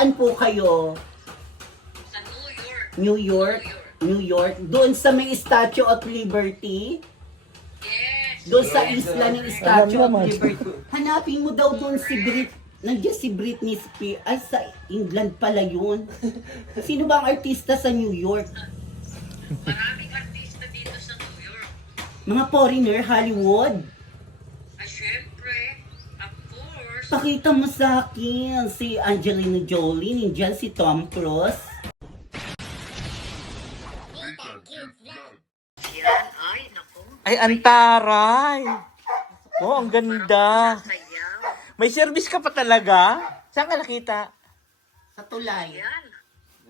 Saan po kayo? Sa New York. New York? New York? Doon sa may Statue of Liberty? Yes. Doon sa isla ng Statue of Liberty. Hanapin mo daw doon si nandiyan si Britney Spears. Ah, sa England pala yun. Sino ba ang artista sa New York? Maraming artista dito sa New York. Mga foreigner, Hollywood. Syempre, of course. Pakita mo sa akin si Angelina Jolie, nandiyan si Tom Cruise. Yan, ay, naku. Ay, antaray! Oh, ang ganda. Sayaw. May service ka pa talaga? Saan ka nakita? Sa tulay. Yan.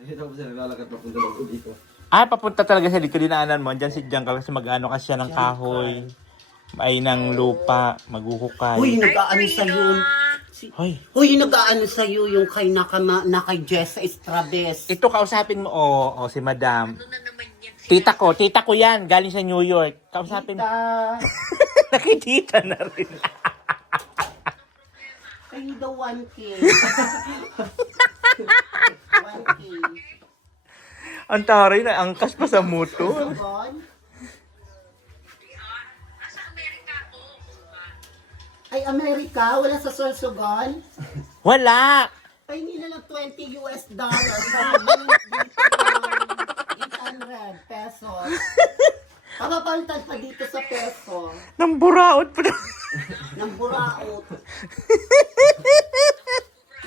Nakita ko siya naglalakad papunta lang dito. Ah, papunta talaga siya dito. Dinaanan mo. Diyan si Diyan kasi mag-ano ka siya ng kahoy. Ay ng lupa. Maghuhukay. Uy, nag-aano sa'yo. Hoy. Uy, nag-aano sa'yo yung kay kay Jessa Estrabes. Ito kausapin mo. Si Madam. Ano na naman yan? Tita ko yan. Galing sa New York. Kausapin mo. Tita, Nakitita na rin. kayo daw 1K. 1K. Ang taray na angkas pa sa motor. Sorsogon? Nasa Amerika ako. Ay, Amerika? Wala sa Sorsogon? Wala. Pay nila lang $20 US. Sa 800 pesos. Papapalitan pa dito sa peso. Nang buraot pa na. Ng buraot.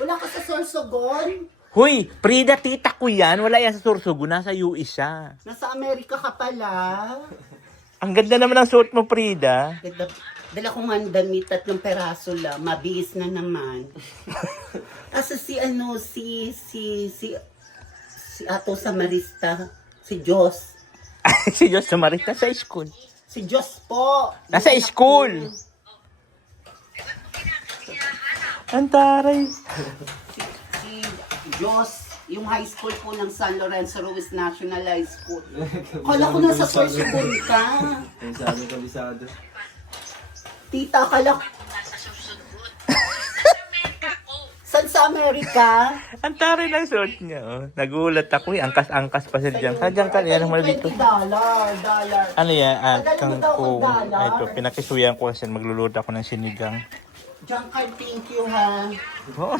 Wala ka sa Sorsogon? Hoy, Prida, tita ko yan. Wala yan sa Sorsogon. Nasa US siya. Nasa Amerika ka pala. Ang ganda naman ang suot mo, Prida. Dala ko nga ang damit, 3 peraso lang. Mabihis na naman. Asa si Ato Samarista. Si Diyos. Si Diyos Samarita sa school. Si Diyos po. Nasa school. Ang taray. Si Diyos. Yung high school po ng San Lorenzo Ruiz National High School. Kala ko nasa Sorsogon ka. Kabisado, kabisado. Tita, kala ko. Nasa susunod. Nasa Amerika ako. Saan sa Amerika? Ang taray ng suot niya. Oh. Nagulat ako. Angkas-angkas pa siya dyan. Sadyang ka. Yan naman dito. $20. Ano yan? Padala mo daw Kangkong. $1. Ay, ito. Pinakisuyan ko kasi magluluto ako ng sinigang. Junker, thank you ha. Oo.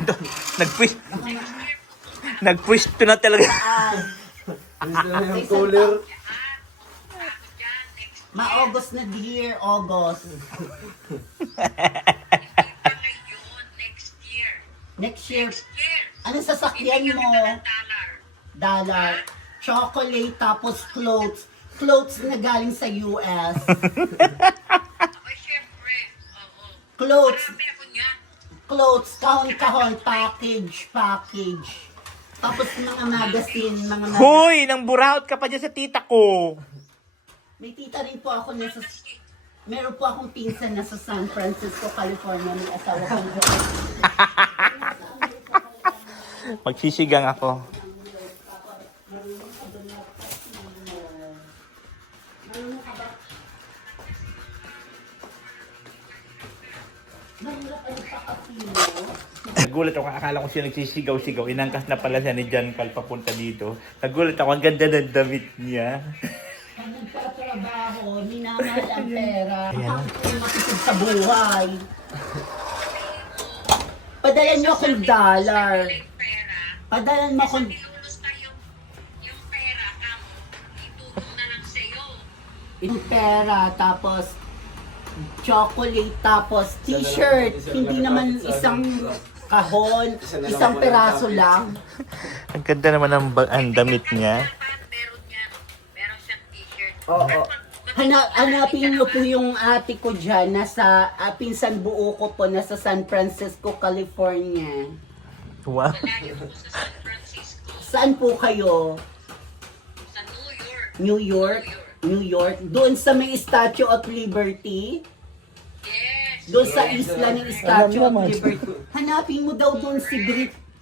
Nagpwisto na talaga. Gusto na yung cooler. Ma-August na dear, August. Pa ngayon, next year. Next year, Year. ano sasakyan mo? Dollar. Chocolate, tapos clothes. Clothes na galing sa US. Ay, syempre. Oo. Clothes. Marami ako niyan. Clothes, kahon-kahon, package. Tapos mga magazine, Hoy! Nang buraot ka pa dyan sa tita ko. May tita rin po ako meron po akong pinsan na sa San Francisco, California. May asawa kong Magsisigang ako. Nagulat ako, akala ko siya nagsisigaw-sigaw. Inangkas na pala siya ni John Cal papunta dito. Nagulat ako, ang ganda ng damit niya. Pag nagtatrabaho, minamahal ang pera. Makikip sa buhay. Padalan niyo akong dollar. Yung pera. Padalan mo akong Nilulus na yung pera. Kamo, itutong na lang sa'yo. yung pera, tapos chocolate, tapos t-shirt. Hindi naman isang kahon, isang peraso lang. Ang ganda naman ang damit niya. Meron siyang t-shirt. Oo. Hanapin niyo po yung ate ko dyan, nasa pinsan buo ko po, nasa San Francisco, California. Wow. Layo po sa San Francisco. Saan po kayo? Sa New York. New York? New York? Doon sa may Statue of Liberty? Yes. Doon sa isla ng Statue of Liberty. Hanapin mo daw doon si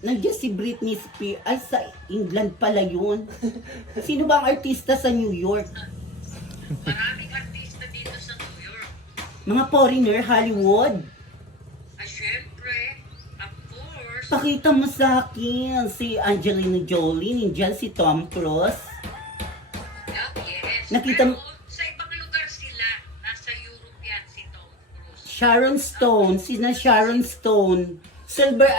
nandiyan si Britney Spears. Ay, sa England pala yun. Sino ba ang artista sa New York? Maraming artista dito sa New York. Mga foreigner, Hollywood. Syempre, of course. Pakita mo sa akin si Angelina Jolie, nandiyan si Tom Cruise. Yes. Nakita mo- Pero sa ibang lugar sila, nasa Europe yan si Tom Cruise. Sharon Stone, sina Sharon Stone.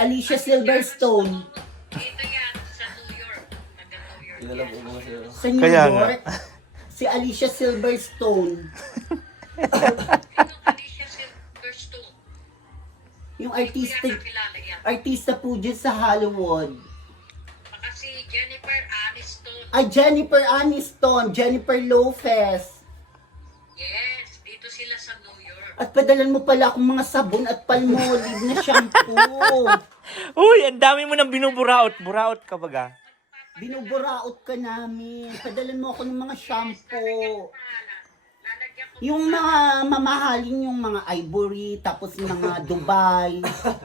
Alicia Silverstone. Dito yan sa New York. Taga New York Kilala yan. po mga sir. Sa New Kaya nga. York. Si Alicia Silverstone. Ito, Alicia Silverstone. Yung Hindi ko artista, yan nakilala yan. artista po dyan sa Hollywood. Baka si Jennifer Aniston. Jennifer Aniston, Jennifer Lopez. Yes, dito sila sa New York. At padalan mo pala akong mga sabon at palmolive na shampoo. Uy, ang dami mo nang binuburaot. Buraot ka baga. Binuburaot ka namin. Padalan mo ako ng mga shampoo. Lalagyan ko Yung mga mamahalin, yung mga Ivory, tapos mga Dubai. oh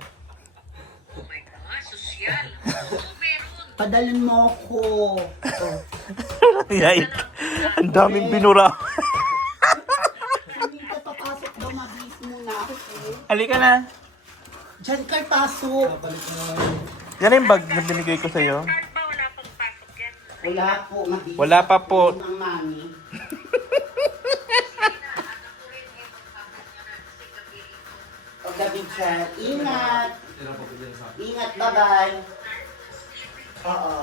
my God, sosyal. Oo, meron. Padalan mo ako. Yay. Ang daming binura. Hindi ka papasok ba? Mabilis muna ako. Halika na. Diyan ka pasok. Kapalit na naman. Yan yung bag na binigay ko sa'yo. Card ba? Wala pang pasok yan. Wala po, mabilis. Wala pa po. Ang mami. Paggabi dyan. Ingat. Sila po dyan sa akin. Ingat, bye-bye. Oo.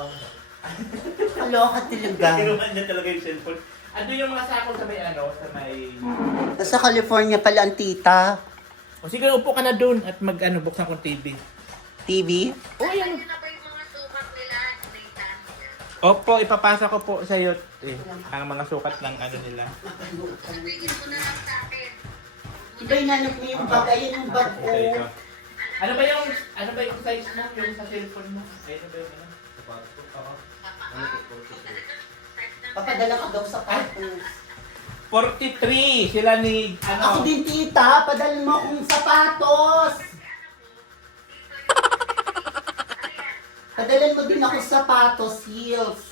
Kaloka talaga. Kinuha niya talaga yung cellphone. Ando yung mga sako sa may ano, sa may... Nasa California pala ang tita. O sige, upo ka na dun at mag-ano, buksan ko TV. TV? O, yan. Yun na ba yung mga sukat nila? Nathan? Opo, ipapasa ko po sa iyo ang mga sukat ng ano nila. Sabihin mo na lang sa akin. Iba inanap mo yung bag. Ayun yung bag ko. Ano ba yung size mo? Yung sa cellphone mo? Ayun ba yung ano? Sapatos po. Ano po? 44. Papadala ka daw sa cartoons. 43! Sila ni, Ako ano? din tita, padala mo akong sapatos. Padalan mo din ako sapatos, heels.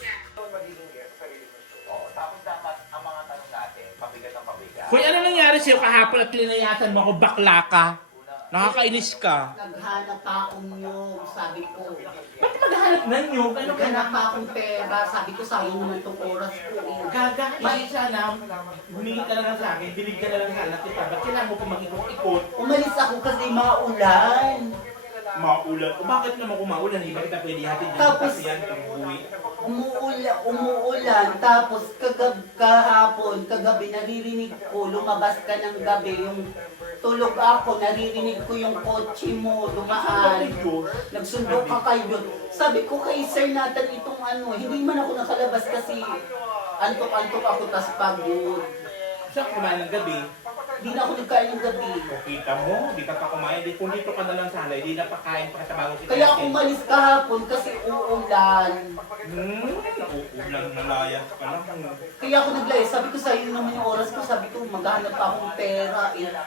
Kuya, ano nangyari sa'yo kahapon at linayasan mo ako, bakla ka? Nakakainis ka. Naghanap pa akong nyog, sabi ko. Ba't maghanap na nyo? Ano ka na? Naghanap pa akong pera, sabi ko sayang naman itong oras ko. Gaga, may sana, humingi ka na lang sa akin, bilig ka na lang sana kita. Ba't kailangan mo pa mag-ikot-ikot? Umalis ako kasi maulan. Maulan. O bakit naman kung maulan? Hindi ba kita pwede hatid dyan sa Tapos- pasiyan kung uwi? Umuulan, tapos kagabi naririnig ko, lumabas ka ng gabi, yung tulog ako, naririnig ko yung kotse mo, dumaan. Nagsundo ka kayo. Sabi ko kay Sir Nathan itong ano, hindi man ako nakalabas kasi antok-antok ako, tas pagod. Siya kumain ng gabi. Hindi na ako nagkain ng gabi. O kita mo, di ka pa kumain. Di, kung dito ka na lang sana, di na pa kain pa sa bago kita. Kaya ako umalis kahapon kasi uulan. Uulan na layas ka lang. Kaya ako naglayas, sabi ko sa'yo naman yung oras ko, sabi ko maghanap pa akong pera.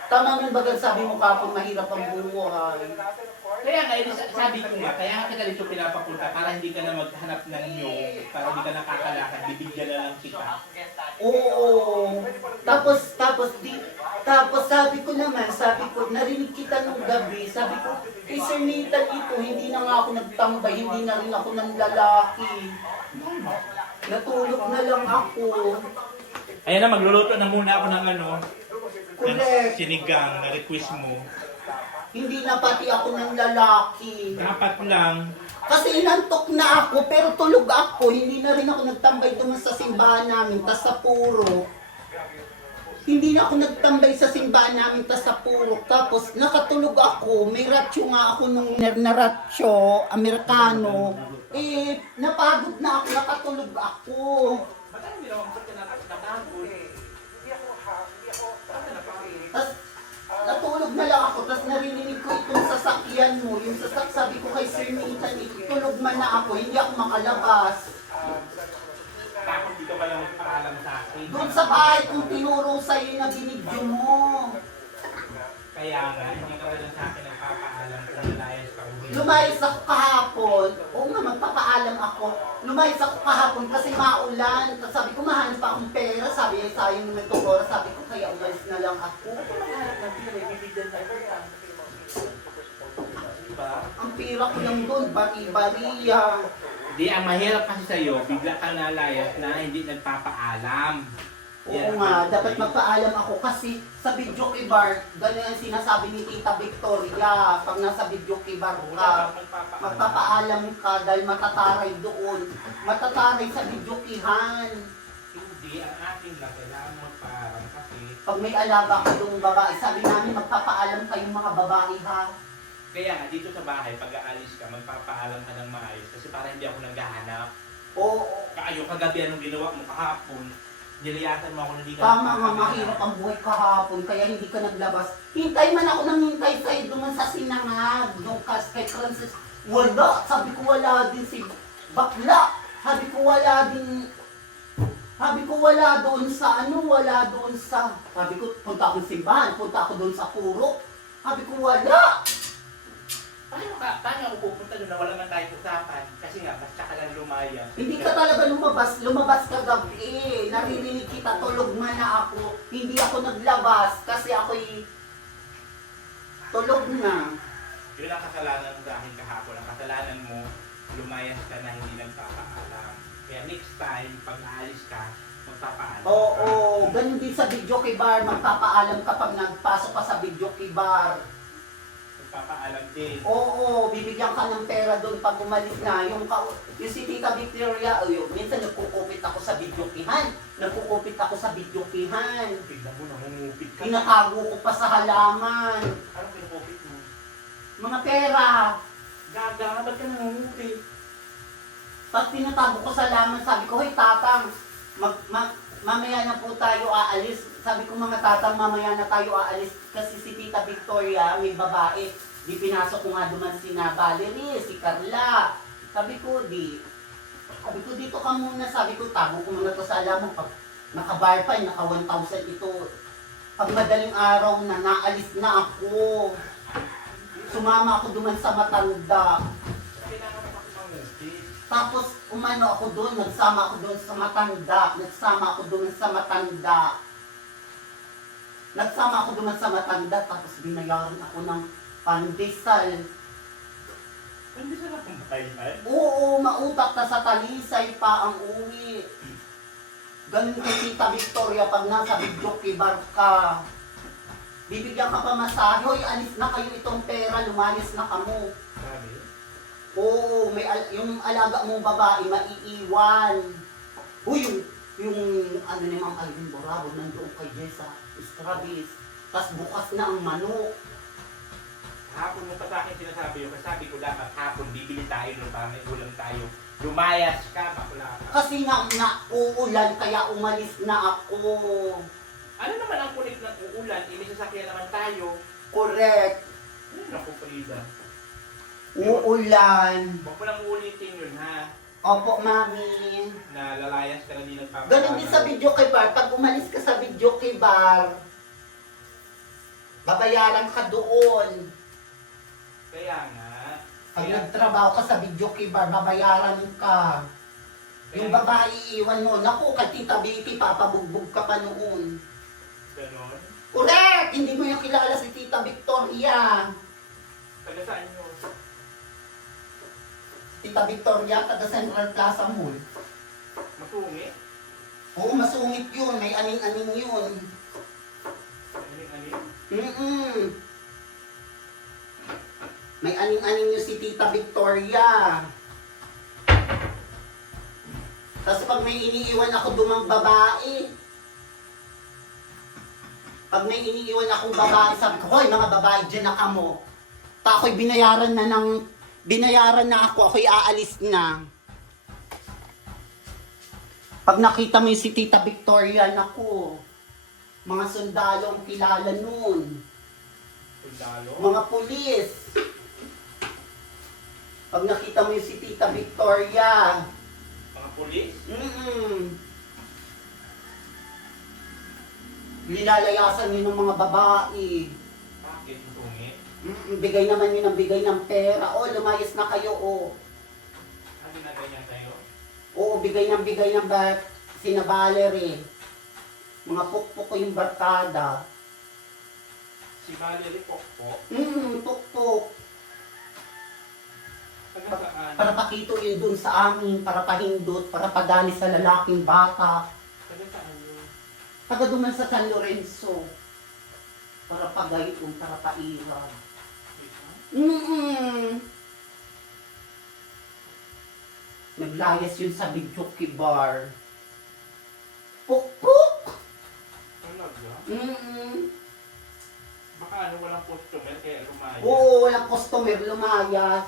Tama nga bagal sabi mo kapon mahirap ang buhay. Kaya nga, sabi ko nga, kaya nga kita dito pinapapunta para hindi ka na maghanap ng nyong, para hindi ka nakakalakad, bibigyan na lang kita. Oo. Tapos sabi ko naman, narinig kita nung gabi, sabi ko, kay Sir Nathan ito, hindi na nga ako nagtambay, hindi na rin ako ng lalaki. Natulog na lang ako. Ayan na, magluluto na muna ako ng ano, ng Correct. sinigang na request mo. Hindi na pati ako ng lalaki. Dapat lang, Kasi inantok na ako, pero tulog ako. Hindi na rin ako nagtambay doon sa simbahan namin, tas sa puro. Hindi na ako nagtambay sa simbahan namin, tas sa puro. Tapos nakatulog ako, may ratio nga ako nung na ratio, Amerikano. Napagod na ako, nakatulog ako. Tas natulog na lang ako, tas narinig ko itong sasakyan mo. Yung sabi ko kay Sir Nathan, tulog man na ako, hindi ako makalabas. tapos dito ka lang magpaalam sa akin. Doon sa bahay kong tinuro sa'yo na binidyo mo. Kaya nga, hindi ka lang sa akin nagpapaalam kung nalayas ka uwi. Lumayas ako kahapon. Oo nga, magpapaalam ako. Lumayas ako kahapon kasi maulan. Tapos sabi ko, mahanap pa akong pera. Sabi niya, sayang naman itong oras. Sabi ko, kaya umalis na lang ako. Maghanap ng pira, bibigyan tayo. Diba? Ang pira ko lang doon, bari-bariya. Di, ang mahirap kasi sa'yo, bigla kang nalayas na hindi nagpapaalam. Oo nga, dapat magpaalam ako kasi sa video kibar, ganyan ang sinasabi ni Tita Victoria. Pag nasa video kibar ka, magpapaalam ka dahil matataray doon. Matataray sa video kihan. Hindi, ang akin lang, kailangan mo magpaalam kasi. Pag may alaga kayong babae, sabi namin magpapaalam kayong mga babae ha. Kaya nga, dito sa bahay, pag aalis ka, magpapaalam ka ng maayos kasi para hindi ako naghahanap. Oo, Kaayo, kagabi anong ginawa mo kahapon, niliyasan mo ako na di ka tama nga, nagpapaalam. mahirap ang buhay kahapon, kaya hindi ka naglabas. Hintay man ako nang hintay sa'yo doon sa sinangag, yung kay Francis. Wala, sabi ko wala din si Bakla. Sabi ko wala din, sabi ko wala doon sa wala doon sa, sabi ko punta akong simbahan, punta ako doon sa puro. Sabi ko wala. Paano ako pupunta doon na wala man tayong usapan? Kasi nga, basta ka lang lumaya. Hindi ka talaga lumabas ka gabi. Naririnig kita, tulog man na ako. Hindi ako naglabas kasi ako'y tulog na. Yun ang kasalanan mo sa akin kahapon. Ang kasalanan mo, lumayas ka na hindi nagpapaalam. Kaya next time, pag aalis ka, magpapaalam ka. Oo, ganun din sa video bar. Magpapaalam kapag nagpasok ka sa video bar. Magpapaalam din. Oo, bibigyan ka ng pera doon pag umalis na. Yung si Tita Victoria, minsan nagkukupit ako sa video kihan. Nagkukupit ako sa video kihan. Tignan mo, namumupit ka. Tinatago ko pa sa halaman. Anong pinupupit mo? Mga pera. Gaga, ba't ka namumupit? Pag tinatago ko sa laman, sabi ko, hoy tatang, mamaya na po tayo aalis. Sabi ko mga tatang, mamaya na tayo aalis. Kasi si Tita Victoria, may babae. Di pinasok ko nga duman si Valerie, si Carla. Sabi ko, dito ka muna. Sabi ko, tago ko muna to sa alam mo. Pag naka-bar pa, naka 1,000 ito. Pag madaling araw na, naalis na ako. Sumama ako duman sa matanda. Kailangan mo ako mamupit. Tapos umano ako doon, nagsama ako doon sa matanda. Nagsama ako doon sa matanda. Nagsama ako doon sa matanda, tapos binayaran ako ng pandesal. Hindi sila kung bayan. Oo, mautak na sa talisay pa ang uwi. Ganun kay Tita Victoria pag nasa Bidyoki bar ka. Bibigyan ka pa masahe, hoy, alis na kayo itong pera, lumayas na kamo. Sabi? Oo, yung alaga mong babae, maiiwan. Uy, yung ano ni Ma'am Alvin Borabo, nandoon kay Jessa, Strabis. Tapos bukas na ang manok. Hapon mo pa sa akin sinasabi yun, kasi sabi ko dapat hapon, bibili tayo ng may ulam tayo. Lumayas ka, bakla ka. Kasi nga uulan, kaya umalis na ako. Ano naman ang kulit ng uulan? May sasakyan naman tayo. Correct. Ay, naku, Frida. Uulan. Huwag mo lang ulitin yun, ha? Opo, Mami. Na lalayas ka na di nagpapakalam. Ganun din sa video kay bar. Pag umalis ka sa video kay bar, babayaran ka doon. Kaya nga. Pag Kaya, nagtrabaho ka sa video kay bar, babayaran ka. Yung babae iiwan mo, naku, kay Tita Vicky, papabugbog ka pa noon. ganon. Correct! Hindi mo yung kilala si Tita Victoria. Taga saan yun? Tita Victoria, taga Central Plaza Mall. Masungit? Oo, masungit yun. May aning-aning yun. Aning-aning? May aning-aning yun si Tita Victoria. Tapos pag may iniiwan ako dumang babae, pag may iniiwan akong babae, sabi ko, hoy, mga babae, dyan na kamo. Ta ako'y binayaran na ako, ako'y aalis na. Pag nakita mo yung si Tita Victoria, naku, mga sundalo ang kilala nun. Sundalo? Mga pulis. Pag nakita mo yung si Tita Victoria, Mga pulis? Nilalayasan yun ng mga babae. Bakit? Masungit? Bigay naman yun ng bigay ng pera. O, lumayas na kayo, o. Ano na ganyan sa'yo? Oo, bigay ng sina Valerie. Mga pukpuk ko yung barkada. Si Valerie Pokpok? Pukpuk. Taga saan? Para pakito yun dun sa amin, para pahindot, para padali sa lalaking bata. Taga saan yun? Taga duman sa San Lorenzo. Para pagayon, para pairag. Naglayas yun sa Bidyoki Bar. Puk-puk! Talaga? Baka ano, walang customer kaya lumaya. Oo, walang customer, lumayas.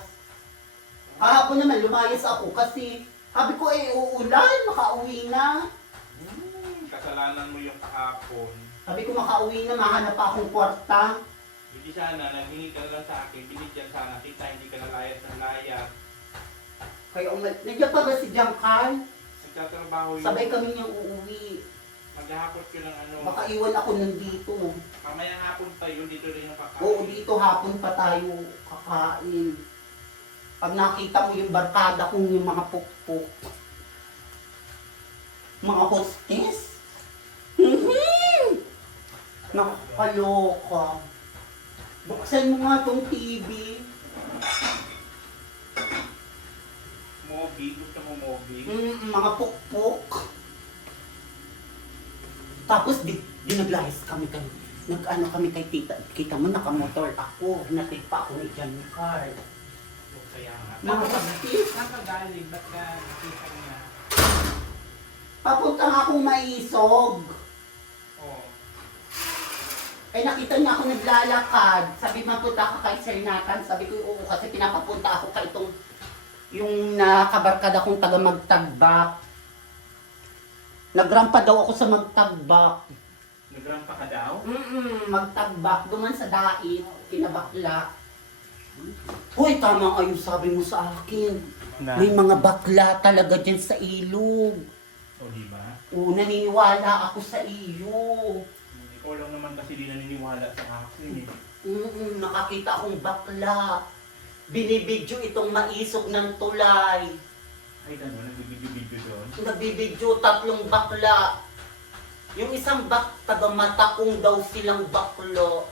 Kahapon naman, lumayas ako kasi sabi ko uulan, makauwi na. Kasalanan mo yung kahapon. Sabi ko makauwi na, mahanap pa akong kwarta. Hindi sana, naghingi ka lang sa akin, binigyan sana kita, hindi ka nalayas ng layas. Kaya nandiyan pa ba si Giancarl? Nagtatrabaho yun. Sabay kami niyang uuwi. Maghahapot ko ng ano. Baka iwan ako nandito. Pamayang hapon pa yun, dito rin yung kakain. Oo, dito hapon pa tayo kakain. Pag nakita mo yung barkada kong yung mga pukpuk. Mga hostess. Nakakaloka. Buksan mo nga tong TV. Mobi, gusto mo mobi? Mga pukpuk. Tapos di naglayas kami kay nag-ano kami kay tita. Kita mo nakamotor ako. Hinatid pa ako ni Giancarl. Kaya nga. Mga hostess. Saan ka galing? Ba't ka nakita niya? Papunta nga akong maisog. Oo. Ay nakita niya ako naglalakad. Sabi, mapunta ka kay Sir Nathan. Sabi ko, oo, kasi pinapapunta ako kay itong yung nakabarkada kong taga Magtagbak. Nagrampa daw ako sa Magtagbak. Nagrampa ka daw? Magtagbak. Duman sa dait. Kinabakla. Hoy, tama kayo sabi mo sa akin. May mga bakla talaga dyan sa ilog. O, di ba? Oo, naniniwala ako sa iyo. Ikaw lang naman kasi di naniniwala sa akin eh. Nakakita akong bakla. Binibidyo itong maisok ng tulay. Ay, gano'n, nagbibidyo doon. Nagbibidyo 3 bakla. Yung isang taga Matakong daw silang baklo.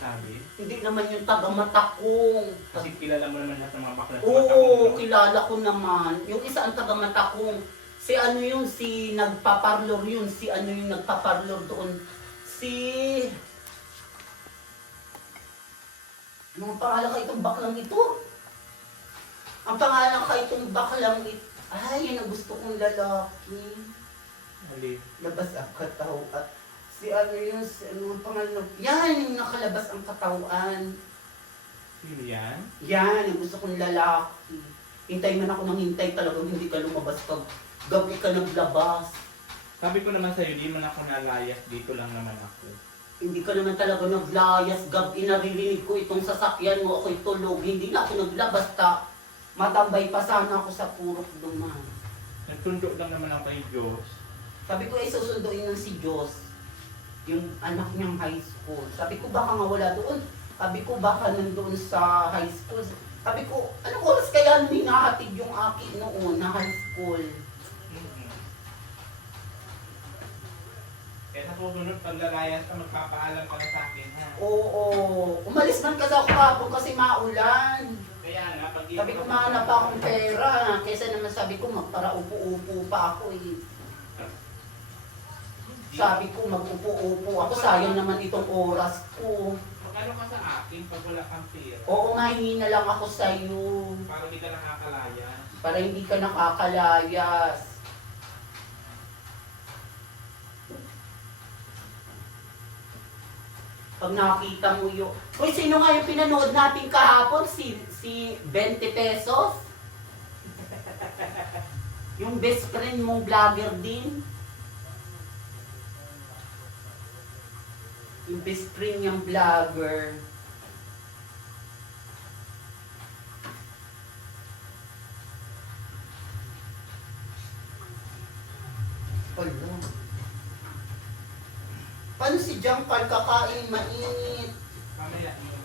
Sabi? Hindi naman yung taga Matakong. Kasi kilala mo naman lahat ng mga bakla. Oo, kilala ko naman. Yung isa ang taga Matakong. Si ano yun, si nagpaparlor yun. Si ano yung nagpaparlor doon. Si... Anong pangalan ka itong baklang ito? Ang pangalan ka itong baklang ito. Ay, yan ang gusto kong lalaki. Hali. Labas ang katawan. At si ano yun, si ano ang pangalan? Yan, yung nakalabas ang katawan. Sino yan? Yan, ang gusto kong lalaki. Hintay man ako ng hintay talagang hindi ka lumabas pag gabi ka naglabas. Sabi ko naman sa'yo, di man ako nalayas, dito lang naman ako. Hindi ka naman talaga naglayas, gabi naririnig ko itong sasakyan mo, ako'y tulog. Hindi na ako naglabas ta. Matambay pa sana ako sa purok duman. Nagtundo lang naman ako kay Diyos. Sabi ko ay susunduin ng si Diyos. Yung anak niyang high school. Sabi ko baka nga wala doon. Sabi ko baka nandoon sa high school. Sabi ko, anong oras kaya hinahatid yung akin noon na high school? Eh sa susunod, pag lalayas ka, magpapaalam ka na sa akin, ha? Oo, umalis man kasi ako kapon kasi maulan. Kaya nga, pag Sabi ko mahanap pa akong pera. Kesa naman sabi ko magpara-upo-upo pa ako eh. Sabi ko mag-upo-upo ako. Sayang naman itong oras ko. Magkano ka sa akin pag wala kang pera? Oo nga, hingi na lang ako sa'yo. Para hindi ka nakakalayas. Para hindi ka nakakalayas. Pag nakita mo yung... Uy, sino nga yung pinanood natin kahapon? Si 20 pesos? Yung best friend mong vlogger din? Yung best friend niyang vlogger. Wala. Paano si Giancarl kakain mainit? Mamaya yun.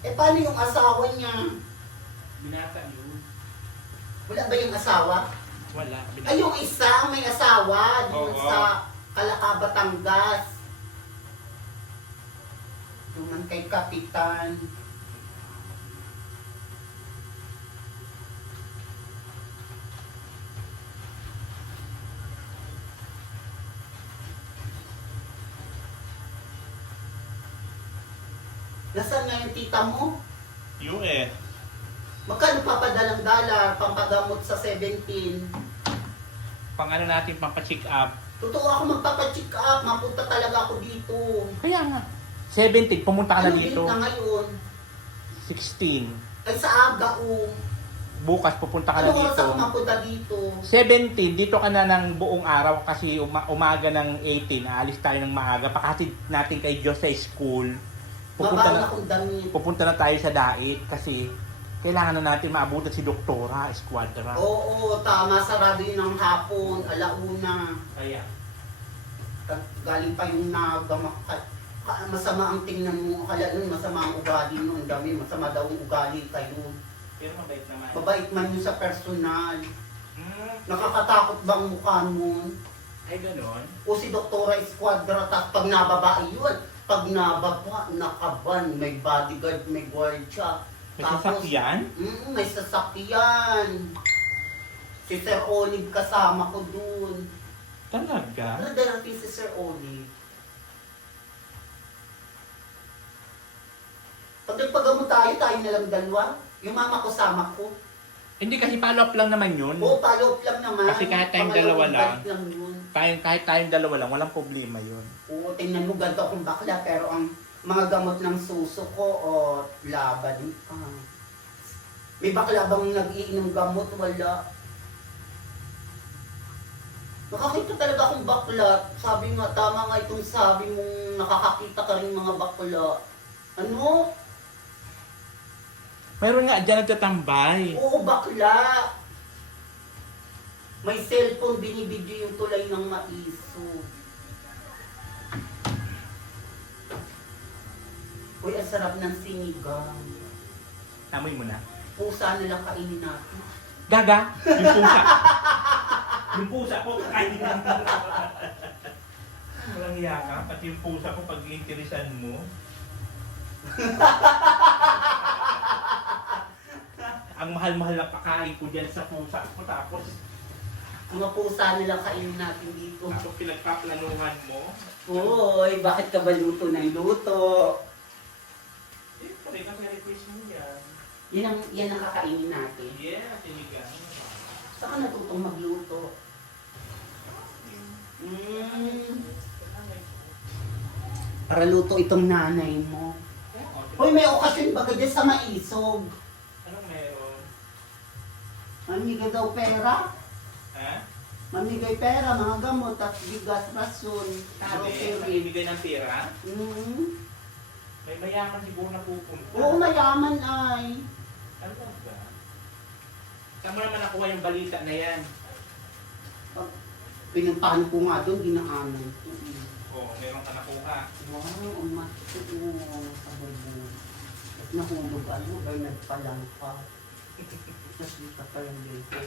Eh paano yung asawa niya? Binata yun. Wala ba yung asawa? Wala. Ay yung isa may asawa doon Oo. sa Calaca, Batangas. Naman kay Kapitan. Nasaan nga yung tita mo? US. Magkano papadalang dollar pampagamot sa 17? Pang ano natin, pampacheck up. Totoo ako magpapacheck up, mapunta talaga ako dito. Kaya nga. 17, pumunta ka na Anong dito. date na ngayon? 16. Ay sa aga Bukas pupunta ka na Ano oras dito. ako mapunta dito? 17, dito ka na ng buong araw kasi umaga ng 18, aalis tayo ng maaga. Pakatid natin kay Diyos sa school. Mabawal akong damit. Pupunta na tayo sa dait kasi kailangan na natin maabutan si Doktora Esquadra. Oo, tama. Sarado yun ng hapon, alauna. Kaya, Galing pa yung nagamak. Masama ang tingnan mo. Kala nun, masama ang ugali nun. Dami, masama daw ang ugali kayo. pero mabait naman. Mabait man yun sa personal. Hmm, Nakakatakot bang mukha mo? ay ganon. O si Doktora Esquadra, tapos pag nababa yun, pag nababa, nakaban, may bodyguard, may guardia. May sasakyan? May sasakyan. Si Sir Olive kasama ko dun. Talaga? Ano darating si Sir Olive? Pag nagpagamot tayo, tayo na lang dalawa. Yung mama ko sama ko. Hindi kasi follow-up lang naman yun. Oo, follow up lang naman. Kasi kahit tayong Pangalawang dalawa lang. balik lang yun. Kahit tayong dalawa lang, walang problema yun. Oo, tingnan mo, ganito akong bakla, pero ang mga gamot ng suso ko, o laban. May bakla bang nag-iinom gamot? Wala. Nakakita talaga akong bakla. Sabi nga, tama nga itong sabi mong nakakakita ka rin mga bakla. Ano? Meron nga dyan nagtatambay. Oo, bakla. May cellphone, binibidyo yung tulay ng maiso. Uy, ang sarap ng sinigang. Amoy mo na. Pusa na lang kainin natin. Gaga! Yung pusa. Yung pusa ko, kakainin natin. Walang hiya ka. Pati yung pusa ko, pag iinteresan mo. Ang mahal-mahal na pakain ko dyan sa pusa ko. Tapos, Mga pusa na lang kainin natin dito. pinagpaplanuhan mo. Uy, bakit ka ba luto ng luto? Siyempre, kasi request mo yan. Yan ang kakainin natin. Yeah, sinigang. Saan ka natutong magluto? Para luto itong nanay mo. Hoy, may okasyon ba dyan sa maisog? Anong meron? Mamigay daw pera? Ha? Mamigay pera, mga gamot at bigas, rason, Sabi, grocery. mamimigay ng pera. Mm. May mayaman siguro na pupunta. Oo, mayaman ay. Ano ba? Saan mo naman nakuha yung balita na yan? Pinuntahan ko nga doon, dinaanan ko. Oo, meron ka nakuha. Wow, ang matito sa bubo. Nahulog ano, ay nagpalang pa. Tapos di ka palang dito.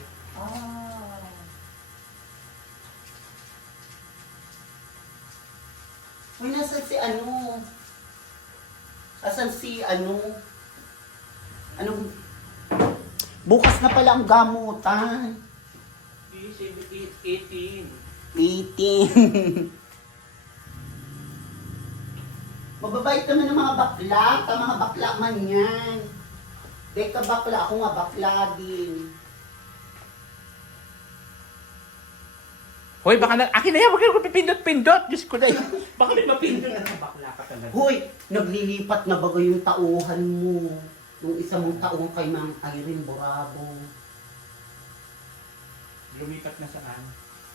Uy, nasan si ano? Asan si ano? Anong... Bukas na pala ang gamutan. 18. 18. Mababait naman ng mga bakla. Ka mga bakla man yan. Dahil ka bakla, ako nga bakla din. Hoy, baka na... Akin na yan, huwag ko pipindot-pindot. Diyos ko na yan. Baka may mapindot na bakla ka talaga. Hoy, naglilipat na baga yung tauhan mo. Yung isa mong taong kay Ma'am Irene Borabo. Lumipat na saan?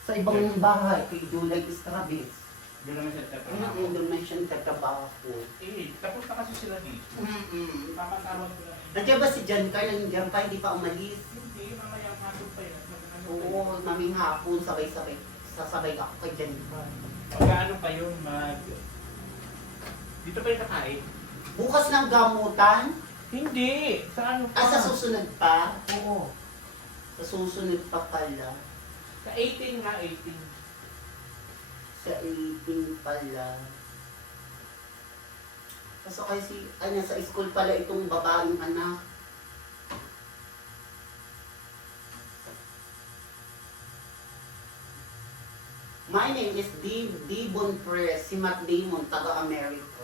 Sa ibang bahay, kay July Estrabis. Doon naman siya tatrabaho. Doon na siyang tatrabaho ko. Eh, tapos na kasi sila dito. Papatawag ko lang. Nandiyan ba si Jan Carl? Nandiyan pa, hindi pa umalis. Hindi, mamaya matong pa yun. Oo, naming hapon, sabay-sabay. Sasabay ako kay Jan Carl. Magkaano pa yun? Dito pa yung kakain? Bukas ng gamutan? Hindi. Sa ano pa? Sa susunod pa? Oo. Sa susunod pa pala. Sa 18 nga, 18. Sa 18 pala. Kaso kasi, sa school pala itong babaeng anak. My name is Devon Press, si Matt Damon, taga-America.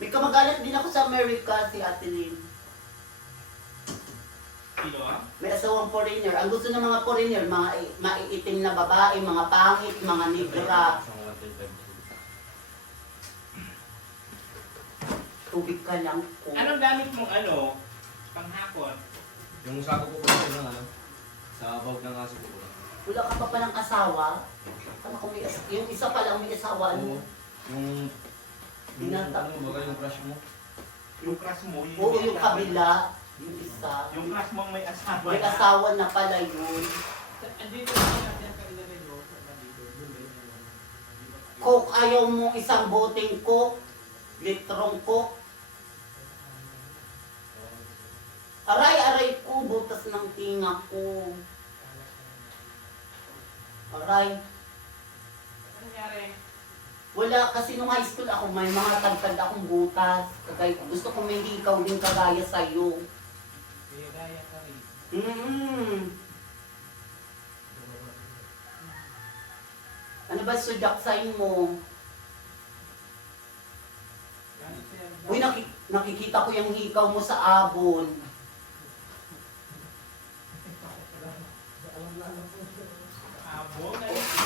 May kamag-anak din ako sa America, si Ate Lynn. Sino ah? May asawang foreigner. Ang gusto ng mga foreigner, mga maiitim na babae, mga pangit, mga negra. Isang 125. Tubig ka lang po. Anong gamit mong panghapon? Yung sako ko po lang sa bawag ng aso ko po lang. Wala ka pa palang asawa? Ano kung yung isa pa lang may asawa, Oo. ano? Yung Binata. baga yung crush mo. Yung crush mo? Oo, yung kabila, yung isa. Yung crush mo may asawa May asawa na pala yun. Coke, ayaw mo isang boteng Coke, litrong Coke. Aray ko, butas ng tinga ko. Aray. Ano nangyari? Wala, kasi nung high school ako, may mga tagtag akong butas. Gusto ko may hikaw din kagaya sa'yo. Kaya gaya ka rin. Ano ba sudak sign mo? Uy, nakikita ko yung hikaw mo sa abon. Abon?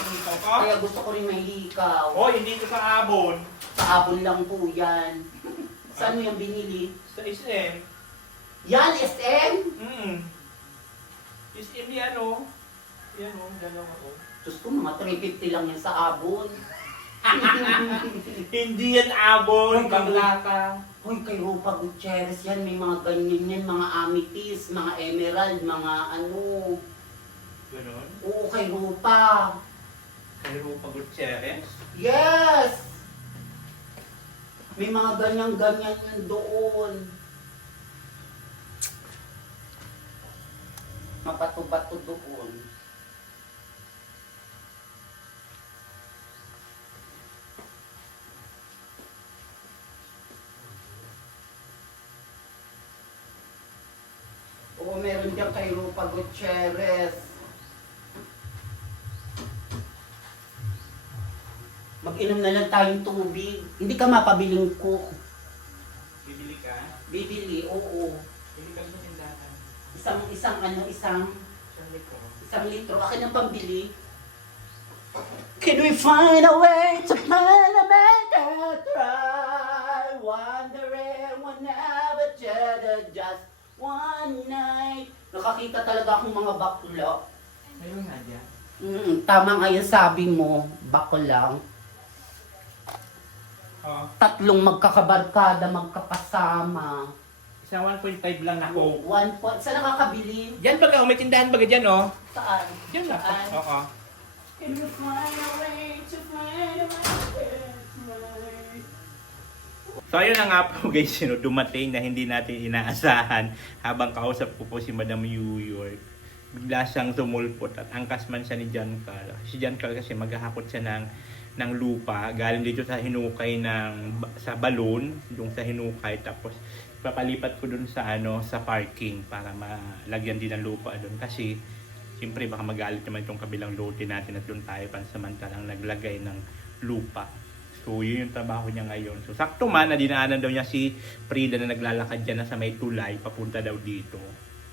Ikaw ka? Kaya gusto ko rin may hikaw. Oh, hindi ko sa abon. Sa abon lang po yan. Saan mo yung binili? Sa SM. Yan, SM? SM yan o. Yan o, gano'n ako. Diyos ko, mga 350 lang yan sa abon. Hindi yan abon, bakla ka. Hoy, kay Rupa Gutierrez yan, may mga ganyan yan, mga amethyst, mga emerald, mga ano. Ganon? Oo, kay Rupa. Kay Rupa Gutierrez? Yes! May mga ganyan-ganyan yan doon. Mapato-bato doon. Oo, meron dyan kay Rupa Gutierrez. Mag-inom na lang tayong tubig. Hindi ka mapabiling cook. Bibili ka? Bibili, oo. Bibili ka sa tindahan. Isang Saan ko? litro. Akin ang pambili. Can we find a way to plan a make a try? Wondering whenever just one night. Nakakita talaga akong mga bakla. Ayun nga dyan. Tama nga yung sabi mo, bakla. Oh. Tatlong magkakabarkada, magkakasama. Isang 1.5 lang ako. 1 point. Saan nakakabili? Diyan baga, may tindahan baga dyan oh. Saan? Diyan lang. Saan? Oo. Can you find a way to find a way? So ayun na nga po guys, dumating na hindi natin inaasahan habang kausap ko po si Madam New York. Bigla siyang tumulpot at angkas man siya ni John Carl. Si John Carl kasi maghahakot siya ng lupa galing dito sa hinukay sa balon, yung sa hinukay, tapos papalipat ko dun sa sa parking para malagyan din ng lupa dun kasi siyempre baka magalit naman itong kabilang lote natin at dun tayo pansamantalang naglagay ng lupa. So yun yung trabaho niya ngayon. So sakto man na dinaanan daw niya si Frida na naglalakad dyan na sa may tulay papunta daw dito,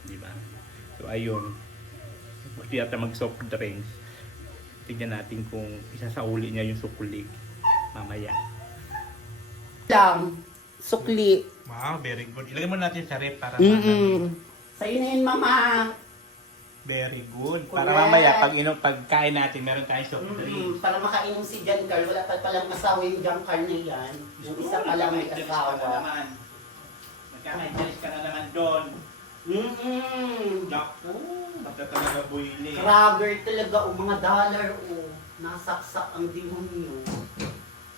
di ba? So ayun, gusto yata mag soft drinks. Tignan natin kung isasauli niya yung sukli mamaya. Lang. Sukli. Wow, very good. Ilagay mo natin sa rep para Sa'yo na yun, mama. Very good. Correct. Para mamaya pagkain natin meron tayong soft drinks. Para makainom si John Carl. Wala pa palang asawa yung John Carl na yan. Yung isa pa lang may asawa. Magkaka-interest ka na naman doon. Naku, basta talaga buili. Crabber talaga o mga dollar o nasaksak ang demonyo.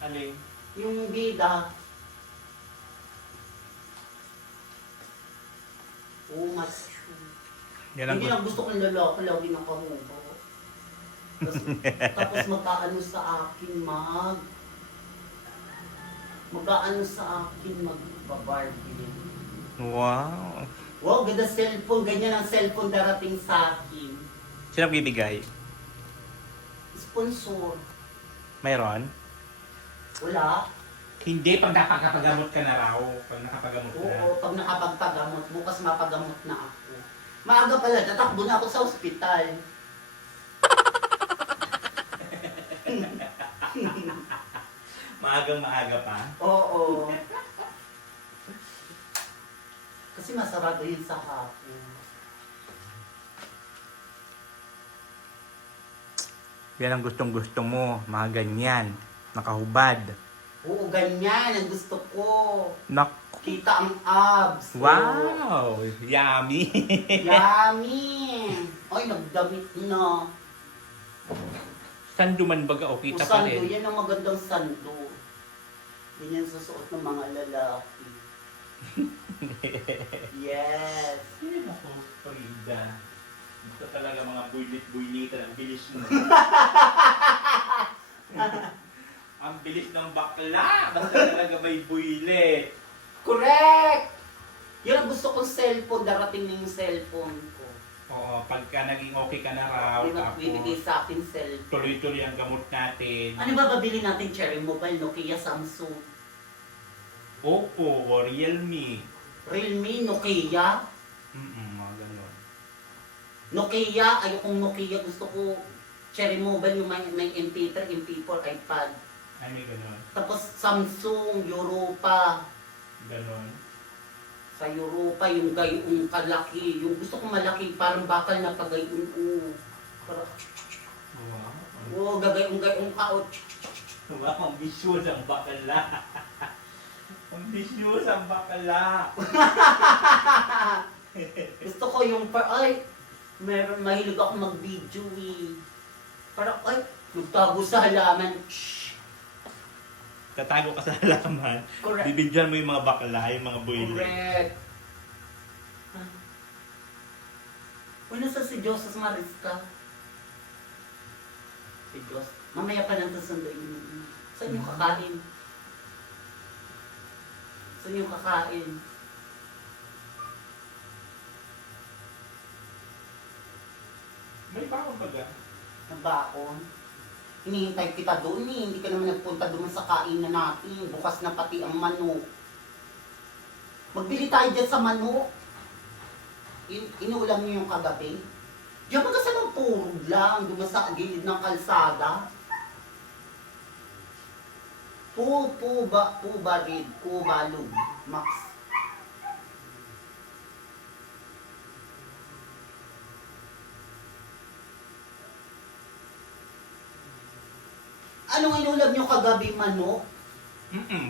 Alin? Yung bida. Oh, mas true. Yan ang Hindi lang gusto kong lalaki, lagi nakahubo. Tapos magkaano sa akin, mag-aano sa akin, Pa-Barbie. Wow. Wow, ganda cellphone. Ganyan ang cellphone darating sa akin. Sino bibigay? Sponsor. Mayroon? Wala. Hindi, pag nakakapagamot ka na raw. Pag nakapagamot ka na. Oo, pag nakapagpagamot, bukas mapagamot na ako. Maaga pala, tatakbo na ako sa ospital. Maagang-maaga pa. Oo. Kasi masarado yun sa hapon. Yan ang gustong-gusto mo. Mga ganyan. Nakahubad. Oo, ganyan ang gusto ko. Nak Kita ang abs. wow! Yummy! Yummy! Ay, nagdamit na. Sando man baga o kita pa Sando, rin. yan ang magandang sando. Yan yung susuot ng mga lalaki. Yes. Ako, Frida. Ito talaga mga builit-builitan. Ang bilis mo. Ang bilis ng bakla. Basta talaga may builit. Correct! Yan ang gusto kong cellphone. Darating na yung cellphone ko. Oo, pagka naging okay ka na raw, Bibigay tapos sa akin cellphone. tuloy-tuloy ang gamot natin. Ano ba babili natin? Cherry Mobile, Nokia, Samsung, Oppo o Realme. Realme, Nokia. Mga ganon. Nokia, ayokong Nokia. Gusto ko Cherry Mobile, yung may MP3, MP4, iPad. Ay, may ganon. Tapos Samsung, Europa. Ganon. Sa Europa, yung gayong kalaki. Yung gusto ko malaki, parang bakal na pagayon. Parang, Wow. gagayong kao. Wow, ang visual ang bakala. Ang visual ang bakala. Gusto ko yung ay, mahilig ako mag-video eh. Parang, ay, nagtago sa halaman. Shhh. Tatago ka sa halaman. Correct. Bibidyan mo yung mga bakla, yung mga buwili. Correct. Ano sa si Diyos sa Mariska? Si Diyos. Mamaya pa lang sasunduin mo. Saan yung kakain? Saan yung kakain? May bakong baga. Nabakon. Hinihintay kita doon eh. Hindi ka naman nagpunta doon sa kainan natin. Bukas na pati ang manok. Magbili tayo dyan sa manok. Inuulam niyo yung kagabi. Diyan baga sa purog lang. Doon sa gilid ng kalsada. Barid. Balog. Max. Anong inulam niyo kagabi, manok?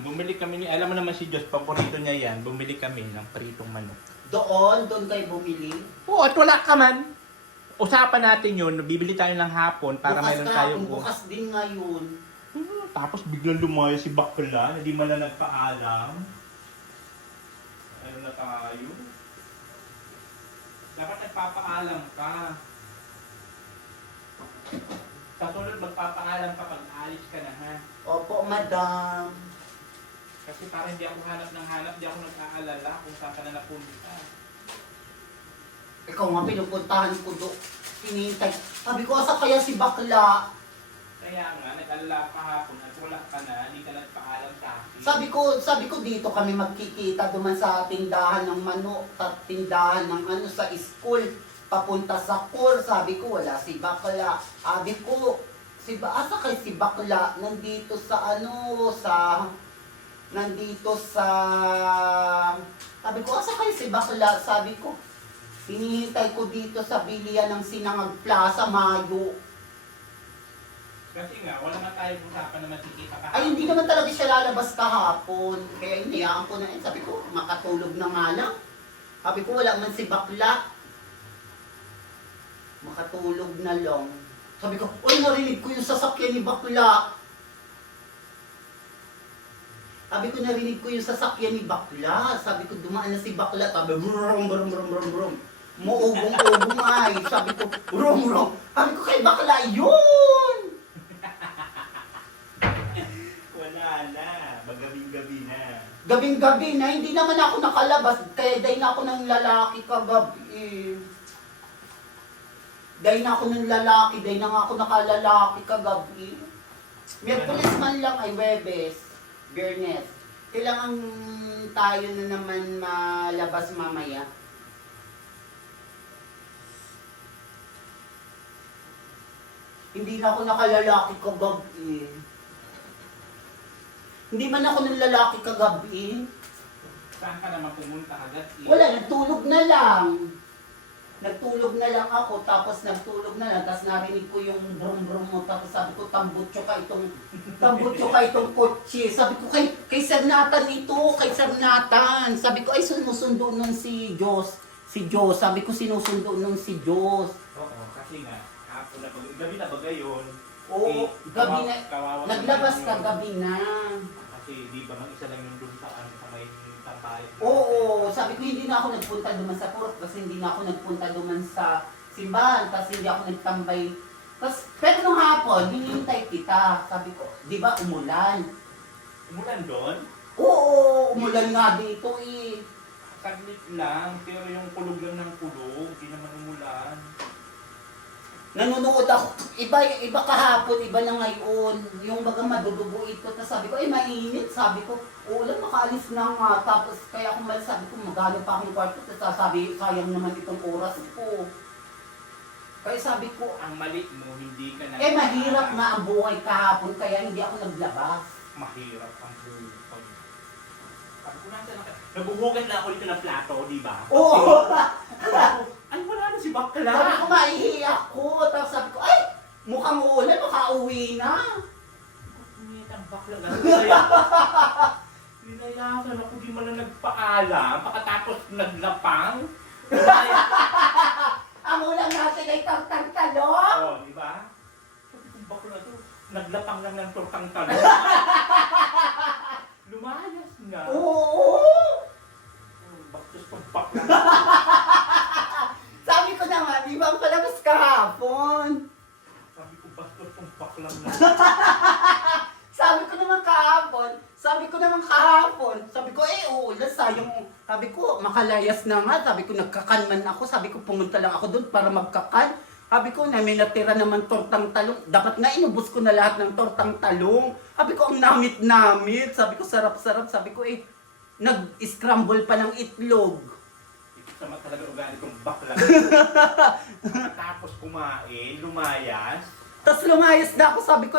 Bumili kami ni, alam mo naman si Diyos, paborito niya yan. Bumili kami ng pritong manok. Doon kayo bumili. Oo, at wala ka man. Usapan natin yun, bibili tayo ng hapon para Bukas mayroon kahapon, tayong... bukas din ngayon. Tapos biglang lumaya si bakla, hindi man na nagpaalam. Ano na tayo? Dapat nagpapaalam ka. Sa sunod magpapaalam ka pag alis ka na ha. Opo, madam. Kasi parang hindi ako hanap ng hanap, hindi ako nag-aalala kung saan ka na napunta. Ikaw nga pinupuntahan ko do. Hinihintay. Sabi ko, asa kaya si bakla? Kaya nga, nag-alala ka hapon at wala ka na, hindi ka nagpaalam sa akin. Sabi ko dito kami magkikita duman sa tindahan ng manok, tindahan ng ano sa school, papunta sa core. Sabi ko, wala si bakla. Sabi ko, asa kay si bakla? Nandito sa sabi ko, asa kay si bakla? Sabi ko, hinihintay ko dito sa bilian ng Sinangag Plaza, Mayo. Kasi nga, wala man tayo usapan na magkikita ka. Ay, hindi naman talaga siya lalabas kahapon. Kaya hinayaan ko na. Sabi ko, makatulog na nga lang. Sabi ko, wala man si bakla. Makatulog na lang. Sabi ko, uy, narinig ko yung sasakyan ni bakla. Sabi ko, narinig ko yung sasakyan ni bakla. Sabi ko, dumaan na si bakla. Sabi, brum, brum, brum, brum, brum. Muugong-ugong ay. Sabi ko, brum, brum. Sabi ko, kay bakla, yun! Wala na, magabing-gabi na. Gabing-gabi na, hindi naman ako nakalabas, kaya dahil na ako ng lalaki kagabi. Dahil na ako ng lalaki, dahil na nga ako nakalalaki kagabi. Miyerkules man lang ay Webes, Biyernes. Kailangan tayo na naman malabas mamaya. Hindi na ako nakalalaki kagabi. Hindi man ako ng lalaki kagabi. Saan ka naman pumunta agad? Wala, nagtulog na lang. Nagtulog na lang ako, tapos nagtulog na lang, tapos narinig ko yung brum-brum mo, tapos sabi ko, tambutso ka itong kotse. Sabi ko, kay Sir Nathan ito, kay Sir Nathan. Sabi ko, ay sinusundo nun si Diyos. Sabi ko, sinusundo nun si Diyos. Oo, kasi nga, hapon na gabi na ba gayon? Oo, gabi na, kawawa naglabas naman ka yun. gabi na. Kasi di ba mag-isa lang yung doon sa may tampay. Oo, sabi ko hindi na ako nagpunta duman sa Purok kasi hindi na ako nagpunta duman sa simbahan kasi hindi ako nagtambay. Tapos, pero nung hapon, hinihintay kita. Sabi ko, di ba umulan? Umulan doon? Oo, umulan nga dito eh. Saglit lang, pero yung kulog lang ng kulog, di naman umulan. Nanonood ako, iba kahapon, iba na ngayon. Yung baga madudugo ito. Tapos sabi ko, mainit. Sabi ko, ulan, makaalis na nga. Tapos kaya ako sabi ko, magano pa akong kwarto. Tapos sabi, sayang naman itong oras ko. Kaya sabi ko, Ang mali mo, hindi ka na... mahirap nga ang buhay kahapon, kaya hindi ako naglabas. Mahirap ang buhay. Sabi ko, nasa na ka? Nabuhugan na ako dito ng plato, di ba? Oo! Ay, wala na si Bakla. Sabi ko, maiiyak ko. Tapos sabi ko, ay, mukhang uulan, makauwi na. Ngit ang Bakla. Ninayasan ako, di man na nagpaalam. Pagkatapos naglapang. Ang ulang natin ay tartang-talong. Oo, di ba? Sabi ko, Bakla to. Naglapang lang ng tortang talong. Lumayas na. Oo! Baktos pag Bakla. Sabi ko naman, di ba ang palabas kahapon? Sabi ko, bastos pang Bakla na. Sabi ko naman kahapon, sabi ko, uulan, sayang, sabi ko, makalayas na nga, sabi ko, nagkakanman ako, sabi ko, pumunta lang ako doon para magkakan. Sabi ko, na may natira naman tortang talong, dapat nga inubos ko na lahat ng tortang talong. Sabi ko, ang namit-namit, sabi ko, sarap-sarap, sabi ko, nag-scramble pa ng itlog. Sama talaga ugali kong Bakla. Tapos kumain, lumayas. Tapos lumayas na ako, sabi ko,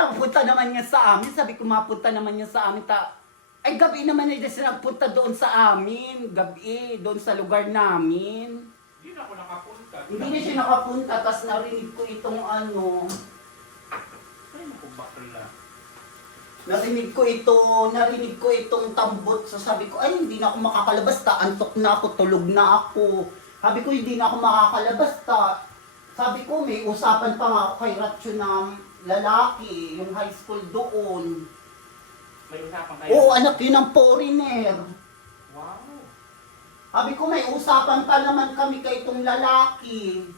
mapunta naman niya sa amin. Sabi ko, mapunta naman niya sa amin. Gabi naman niya siya nagpunta doon sa amin. Gabi, doon sa lugar namin. Hindi na ako nakapunta. Hindi na siya nakapunta, tapos narinig ko itong Ay, naku, Bakla. narinig ko itong tambot. So sabi ko, ay, hindi na ako makakalabas. Antok na ako, tulog na ako. Sabi ko, hindi na ako makakalabas. Sabi ko, may usapan pa nga ako kay Ratio na lalaki, yung high school doon. May usapan kayo? Oo, anak yun ang foreigner. Wow. Sabi ko, may usapan pa naman kami kay itong lalaki.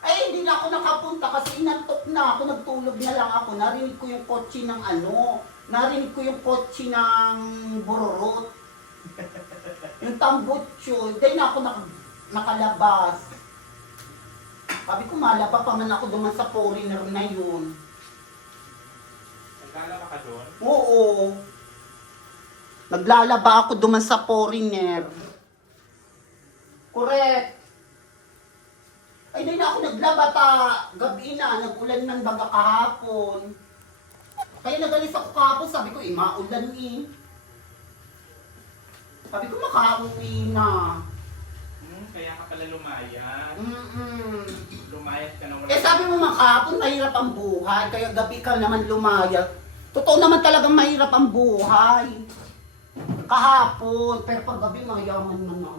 Ay, hindi na ako nakapunta kasi inantok na ako, nagtulog na lang ako. Narinig ko yung kotse ng narinig ko yung kotse ng bururot. Yung tambutso, hindi na ako nakalabas. Sabi ko, malaba pa man ako duman sa foreigner na yun. Naglalaba ka doon? Oo. Naglalaba ako duman sa foreigner. Correct. Ay, hindi na ako naglaba gabi na, nag-ulan ng baga kahapon. Kaya nagalis ako kahapon, sabi ko, maulan eh. Sabi ko, makauwi na. Kaya ka pala lumayas. Lumayas ka na wala. Sabi mo kahapon, mahirap ang buhay, kaya gabi ka naman lumayas. Totoo naman talagang mahirap ang buhay. Kahapon, pero pag gabi, mayaman man ako.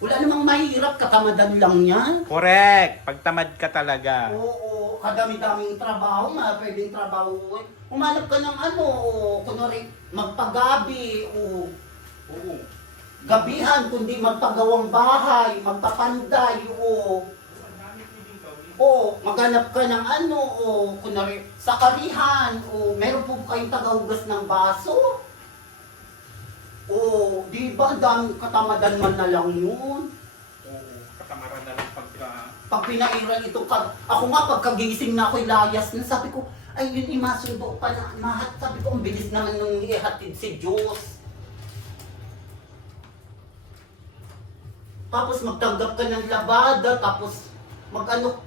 Wala namang mahirap, katamadan lang yan. Correct! Pagtamad ka talaga. Oo, kadami-daming trabaho, pwedeng trabaho. Umanap ka ng kunwari, magpagabi, Oo. gabihan, kundi magpagawang bahay, magpapanday, Ang dami pwedeng gawin. O, maghanap ka ng ano, o, kunwari, sa karihan, o, meron po kayong tagahugas ng baso. O, di ba, ang daming katamadan man na lang yun. Oo, katamaran na lang pagka... Pag pinairan ito, ako nga pagkagising na ako'y layas na, sabi ko, ay yun imasundo pa na, mahat, sabi ko, ang bilis naman nung ihatid si Diyos. Tapos magtanggap ka ng labada, tapos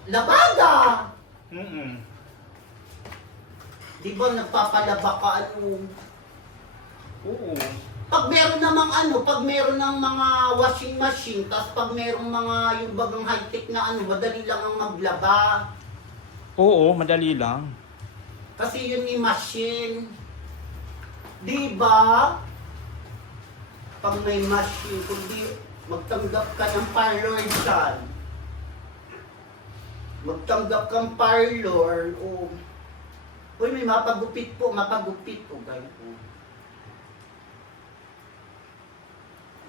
labada! Mm-mm. Di ba nagpapalaba ka ano? Oo. Pag meron namang pag meron ng mga washing machine, tapos pag merong mga yung bagang high-tech na madali lang ang maglaba. Oo, madali lang. Kasi yun yung machine. Di ba? Pag may machine, kundi magtanggap ka ng parlor dyan. Magtanggap kang parlor, o... Uy, may mapagupit po, o ganyan po.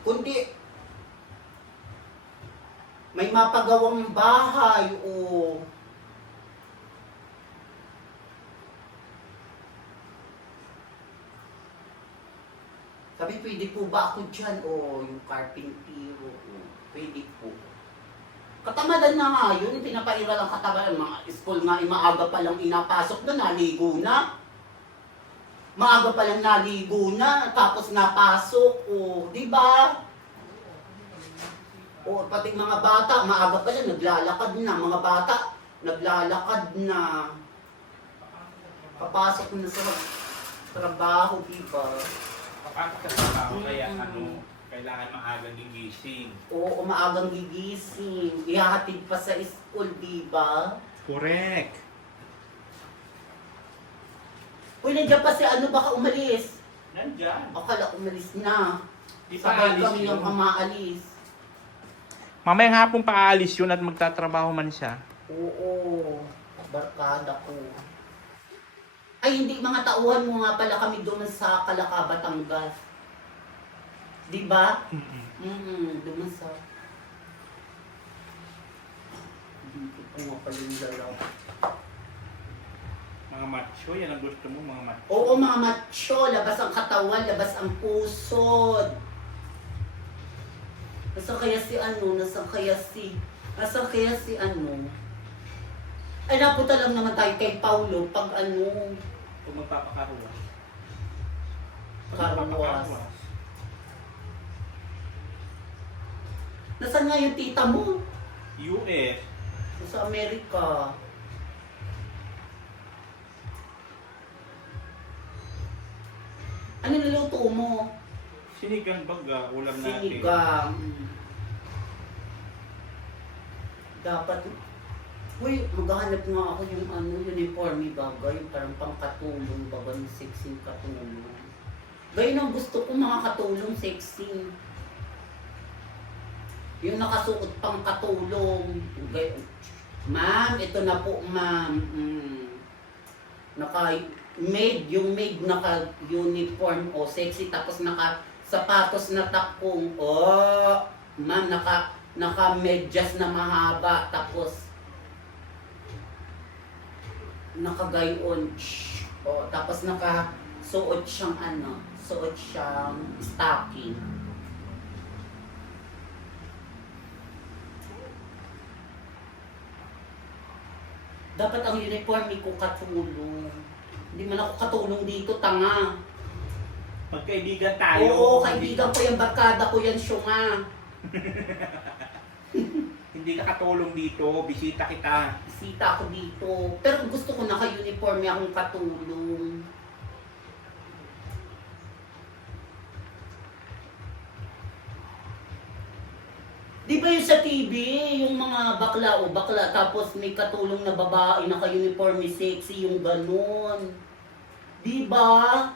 Kundi, may mapagawang bahay, o... Sabi, pwede po ba ako dyan? O yung carpentero, pwede po. Katamadan na nga yun, pinapaira lang katamadan. Mga school nga, maaga pa lang inapasok na, naligo na. Maaga pa lang naligo na, tapos napasok, o, di ba? O, pati mga bata, maaga pa lang, naglalakad na. Mga bata, naglalakad na. Papasok na sa trabaho, di ba? Kapag sa trabaho, kaya kailangan maagang gigising. Oo, maagang gigising. Ihahatid pa sa school, di ba? Correct. Uy, nandiyan pa si baka umalis. Nandyan. Akala umalis na. Di pa Sabay alis kami yun. yung kamaalis. Mamayang hapon paalis yun at magtatrabaho man siya. Oo, barkada ko. Ay, hindi, mga tauhan mo nga pala kami doon sa Calaca, Batangas. Di ba? Doon sa... Dito po nga pala yung dalaw. Mga macho, yan ang gusto mo, mga macho. Oo, mga macho, labas ang katawan, labas ang pusod. Nasaan kaya si Nasaan kaya si Ay, napunta lang naman tayo kay Paulo pag Kung magpapakaruwas. Karuwas. Nasaan nga yung tita mo? US. Sa Amerika. Ano niluto mo? Sinigang baga, ulam natin. Sinigang. Dapat, uy, maghahanap nga ako yung uniforme baga, yung parang pangkatulong baga, yung sexy katulong. Gayun ang gusto ko, mga katulong sexy. Yung nakasuot pang katulong. Ma'am, ito na po, ma'am. Yung maid naka-uniform o sexy, tapos naka-sapatos na takong. Oh, ma'am, naka-medyas na mahaba, tapos naka-gayon. Oh, tapos naka-suot siyang stocking. Dapat ang uniform ko katulong. Hindi man ako katulong dito, tanga. Magkaibigan tayo. Oo, kaibigan ko yung barkada ko yan, syunga. Hindi ka katulong dito, bisita kita. Bisita ako dito. Pero gusto ko naka-uniform akong katulong. Di ba yung sa TV, yung mga bakla, tapos may katulong na babae, naka-uniform, sexy, yung ganon. Di ba?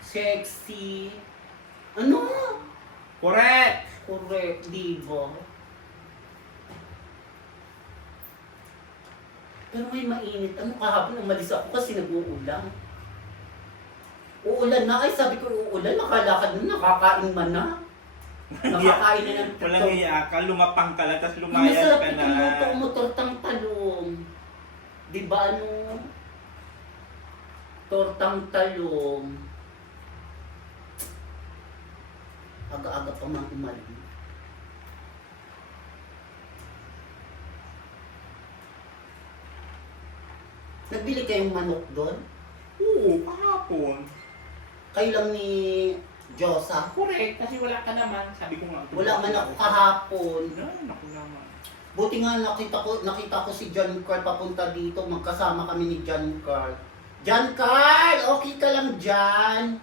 Sexy. Ano? Correct! Correct, di ba? Pero may mainit. Kahapon umalis ako kasi nag-uulan. Uulan na. Ay, sabi ko uulan. Nakalakad na. Nakakain man na. Nakakain na ng Walang iya ka, lumapang ka lang, tapos lumayas masarap ka na. itong luto mo, tortang talong. Di ba ano? Tortang talong. Aga-aga pa mang umali. Nagbili kayong manok doon? Oo, kahapon. Kayo lang ni Diyosa? Correct, kasi wala ka naman. Sabi ko nga. Wala man ako kahapon. Naku naman. Buti nga nakita ko si John Carl papunta dito. Magkasama kami ni John Carl. John Carl! Okay ka lang dyan?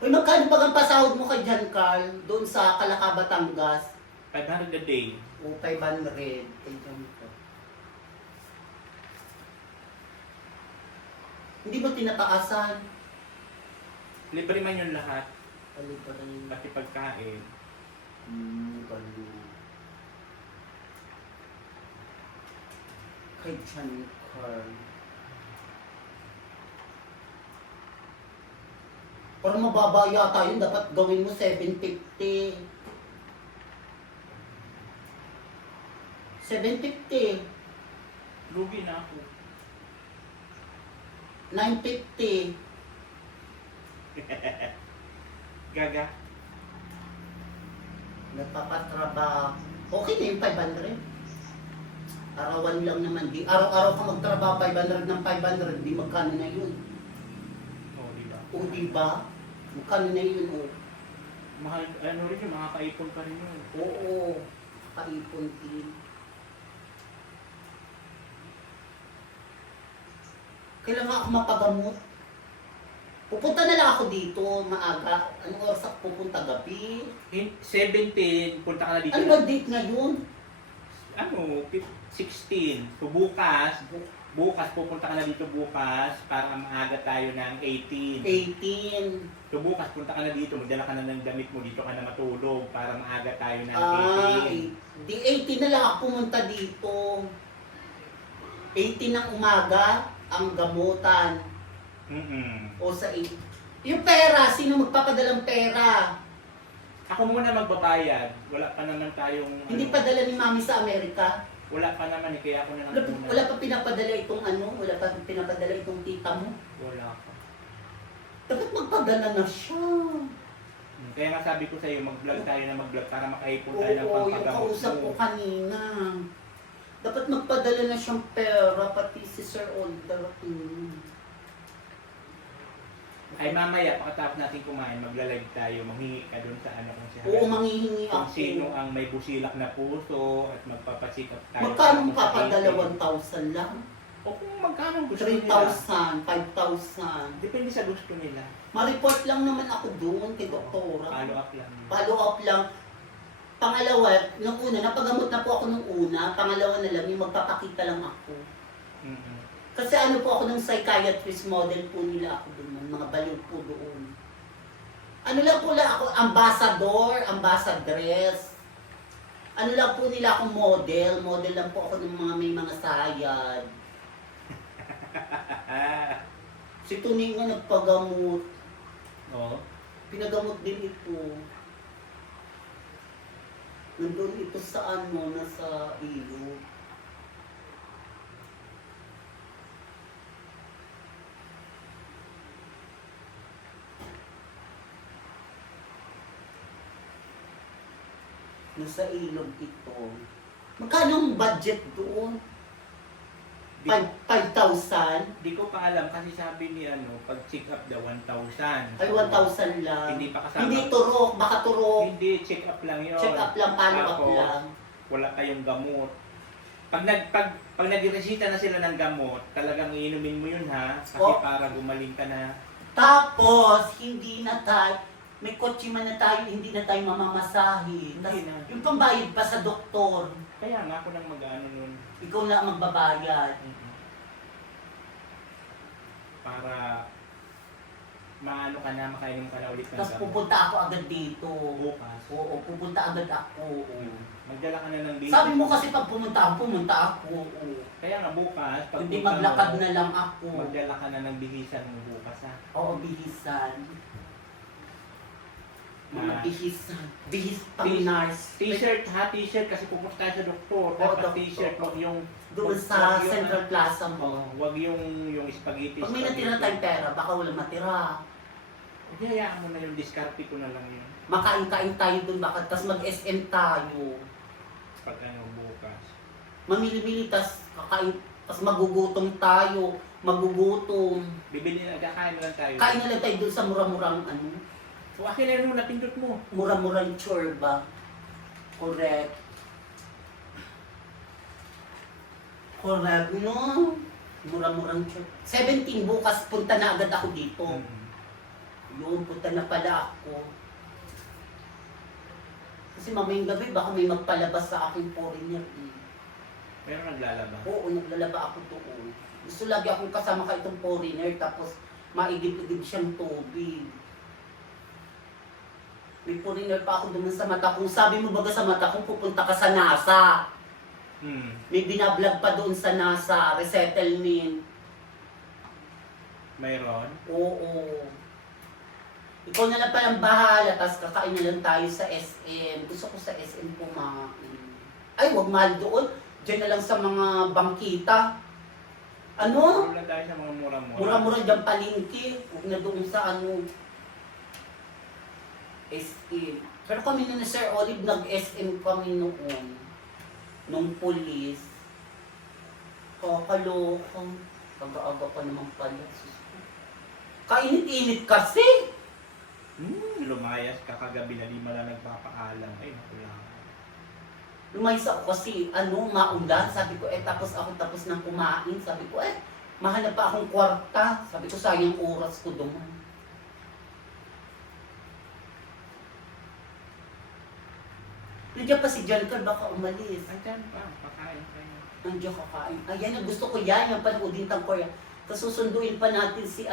Uy, magkano ba ang pasahod mo kay John Carl? Doon sa Calaca, Batangas? 500 a day. O 500 kay John Carl. Hindi mo tinataasan? Libre man yung lahat. Ano pa rin? Pati pagkain. Ganun. Kay John Carl. Parang mababa yata yun. Dapat gawin mo 750. 750. Lugi na ako. 950. Gaga. Nagpapatrabaho. Okay na yung 500. Arawan lang naman. Di araw-araw ka magtrabaho 500 ng 500. Di magkano na yun? Oo, di ba? O diba? Magkano na yun? O. Mahal, ano rin yun, makakaipon pa rin yun. Oo. Kaipon din. Kailangan ako mapagamot. Pupunta na lang ako dito, maaga. Anong oras ako pupunta? Gabi? 17, punta ka na dito. Ano ba date ngayon? Ano, 16. So bukas pupunta ka na dito bukas para maaga tayo ng 18. 18. So bukas punta ka na dito, magdala ka na ng damit mo, dito ka na matulog para maaga tayo ng 18. Di 18 na lang ako pumunta dito. 18 ng umaga, ang gamutan. O sa 8. Yung pera, sino magpapadalang pera? Ako muna magbabayad. Wala pa naman tayong... Hindi pa dala ni Mami sa Amerika? Wala pa naman eh, kaya ako na lang muna. Wala pa pinapadala itong ano? Wala pa pinapadala itong tita mo? Wala pa. Dapat magpadala na siya. Kaya nga sabi ko sa'yo, mag-vlog tayo na mag-vlog para makaipon tayo ng Oo, yung pampagamot kausap ko mo. kanina. Dapat magpadala na siyang pera, pati si Sir Older. Ay mamaya, pagkatapos natin kumain, magla-live tayo, manghingi ka dun sa ano kung siya. Oo, manghihingi Kung ako. sino ang may busilak na puso at magpapasikap tayo. Magkano mo sa papadala? 18. 1,000 lang? O kung magkano gusto nila. 3,000, 5,000. Depende sa gusto nila. Ma-report lang naman ako doon kay doktora. Follow up lang. Follow up lang. Pangalawa, nung una, napagamot na po ako nung una. Pangalawa na lang, yung magpapakita lang ako. Kasi ano po ako ng psychiatrist model po nila ako doon, mga baliw po doon. Ano lang po lang ako, ambassadress. Ano lang po nila ako model lang po ako ng mga may mga sayad. Si Tuning nga nagpagamot. Oo. Pinagamot din ito. Nandun ito sa ano, nasa iyo. Nasa ilog ito. Magkano ang budget doon? 5,000? Di ko pa alam kasi sabi ni ano, pag check up daw 1,000. Ay, 1,000 lang. Hindi pa kasama. Hindi turok, baka turok. Hindi, check up lang yun. Check up lang, follow up Tapos, lang. wala kayong gamot. Pag nagresita na sila ng gamot, talagang iinumin mo yun ha, kasi Oh. para gumaling ka na. Tapos, hindi na tayo, may kotse man na tayo, hindi na tayo mamamasahin. Hindi na. Yung pambayad pa sa doktor, Kaya nga ako nang mag-ano nun. ikaw na ang magbabayad. Para maano ka na, makainom ka na ulit ng Tapos gamot. pupunta ako agad dito. Bukas. Oo, pupunta agad ako. Magdala ka na ng bilis. Sabi mo kasi pag pumunta ako. Oo. Kaya nga bukas, pag Hindi punta maglakad mo, na lang ako. magdala ka na ng bihisan mo bukas ha. Oo, bihisan. Mga Ah. bihis pang nurse. T-shirt ha, t-shirt kasi pupunta tayo sa doktor. Dapat doktor. t-shirt, wag yung... Doon sa wag yung Central ano, Plaza oh, mo. wag yung spaghetti. Pag may natira tayong pera, baka walang matira. Hindi, hayaan mo na yung diskarte ko na lang yun. Makain-kain tayo doon, baka tas mag-SM tayo. Pag ano, bukas. Mamili-mili, tas kakain, tas magugutom tayo. Magugutom. Bibili na, kakain na lang tayo. Kain na lang tayo doon sa mura-murang ano. So, akin na yung napindot mo. Mura-murang chorba. Correct. Correct, no? Mura-murang chorba. 17 bukas, punta na agad ako dito. Yun, punta na pala ako. Kasi mamayang gabi, baka may magpalabas sa aking foreigner. Pero naglalaba. Oo, naglalaba ako doon. Gusto lagi akong kasama ka itong foreigner, tapos maigib-igib siyang tubig. May foreigner pa ako doon sa mata kong. Sabi mo baga sa mata kong pupunta ka sa NASA. May binablog pa doon sa NASA, resettlement. Mayroon? Oo. Ikaw na lang palang bahala, tapos kakain na lang tayo sa SM. Gusto ko sa SM kumain. Ay, wag mahal doon. Diyan na lang sa mga bangkita. Ano? Wala tayo sa mga mura-mura. Mura-mura dyan palingki. Huwag na doon sa ano. SM. Pero kami na ni Sir Olive, nag-SM kami noon. Nung pulis. Kakaloka. Pag-aaga pa naman pala. Sus ko. Kainit-init kasi. Lumayas ka kagabi na di man lang nagpapaalam. Ay, wala. Lumayas ako kasi maulan. Sabi ko, tapos ako tapos ng kumain. Sabi ko, mahanap pa akong kwarta. Sabi ko, sayang oras ko doon. Nandiyan pa si John Carl, baka umalis. Andyan pa, pakain kayo. Nandiyan kakain. Ayan, gusto ko yan. Yung panoodin tang Korea. Tapos susunduin pa natin si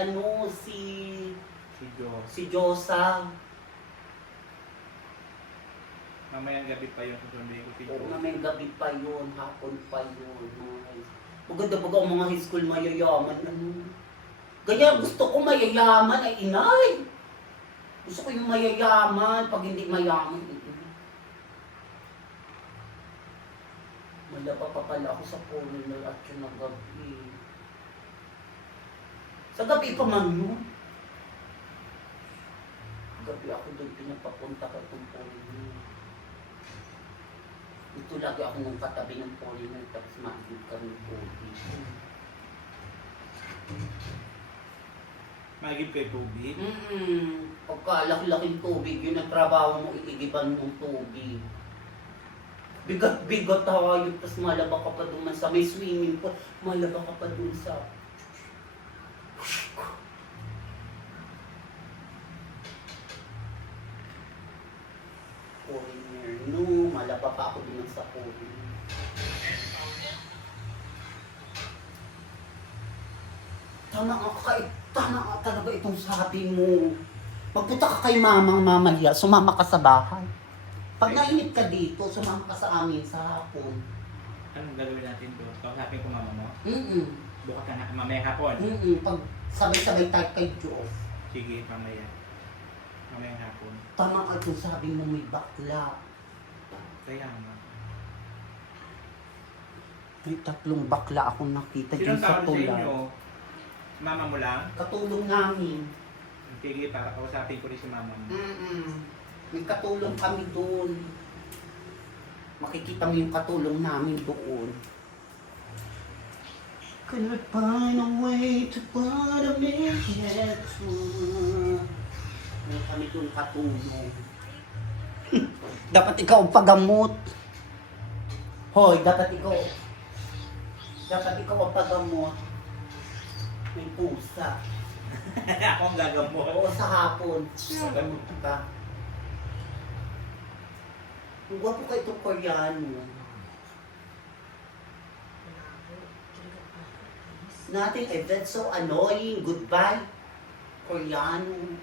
Si Joe. si Josa. Mamayang gabi pa yung susunduin ko si Oo, Joe. may gabi pa yun, hapon pa yun. Maganda baga ang mga high school mayayaman. Ganyan, gusto ko mayayaman ay inay. Gusto ko yung mayayaman, pag hindi mayaman. Malaba pa pala ako sa foreigner at yun ang gabi. Sa gabi pa man yun. Gabi ako doon pinapapunta ka itong foreigner. Ito lagi ako nung katabi ng foreigner tapos maagid kami po dito. Magib kay tubig. Pagkalaki-laking tubig, yun ang trabaho mo, iigiban mong tubig. Bigat-bigat tayo, tapos malaba ka pa doon sa may swimming pool, malaba ka pa doon sa... foreigner, no, malaba pa ako doon sa foreigner. Tama nga talaga itong sabi mo. Magpunta ka kay mamang mamaya, sumama ka sa bahay. Pag nainip ka dito, sumama ka sa amin sa hapon. Anong gagawin natin doon? Kausapin ko mama mo? Bukas ka na, mamaya hapon. Pag sabay-sabay tayo kay Diyos. Sige, mamaya. Mamaya hapon. Tama nga itong sabi mo may bakla. Kaya nga. May 3 bakla akong nakita Sinong dyan sa tawag sa tulay. inyo? Mama mo lang? Katulong namin. Sige, para kausapin ko rin si mama mo. May katulong kami doon. Makikita mo yung katulong namin doon. Couldn't find a way to put a minute through. May kami doon katulong. Dapat ikaw ang pagamot. Hoy, dapat ikaw ang pagamot. May pusa. Ako ang gagamot. Oo, sa hapon. Pagamot ka. Ang gwapo ka itong Koreano. Nothing, that's so annoying. Goodbye, Koreano.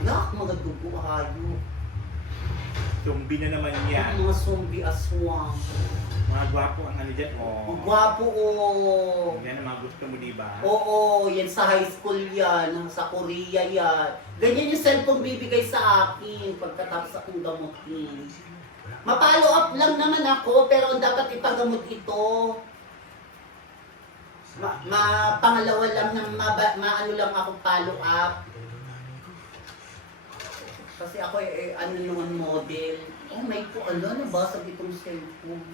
Nak, mga dugo hayo. Zombie na naman yan. Mga zombie aswang. Mga gwapo ang ano dyan. Oh. Gwapo oh. Yan ang mga gusto mo, di ba? Oo, yan sa high school yan, sa Korea yan. Ganyan yung cellphone bibigay sa akin pagkatapos akong gamutin. Ma-follow up lang naman ako, pero dapat ipagamot ito. Pangalawa lang ng maano lang ako follow up. Kasi ako ano naman model. Oh my po, nabasag itong cellphone.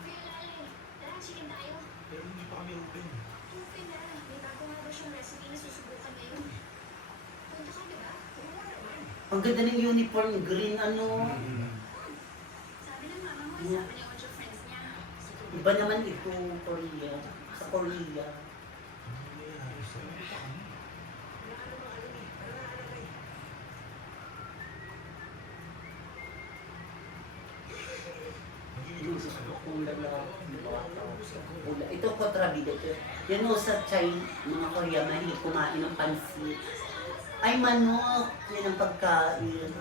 Ang ganda ng uniform, green ano. Iba naman ito, Korea. Sa Korea. Ito kontrabida ito. Yan o sa China, mga Korea, mahilig kumain ng pansit. Ay, manok. Yan ang pagkain.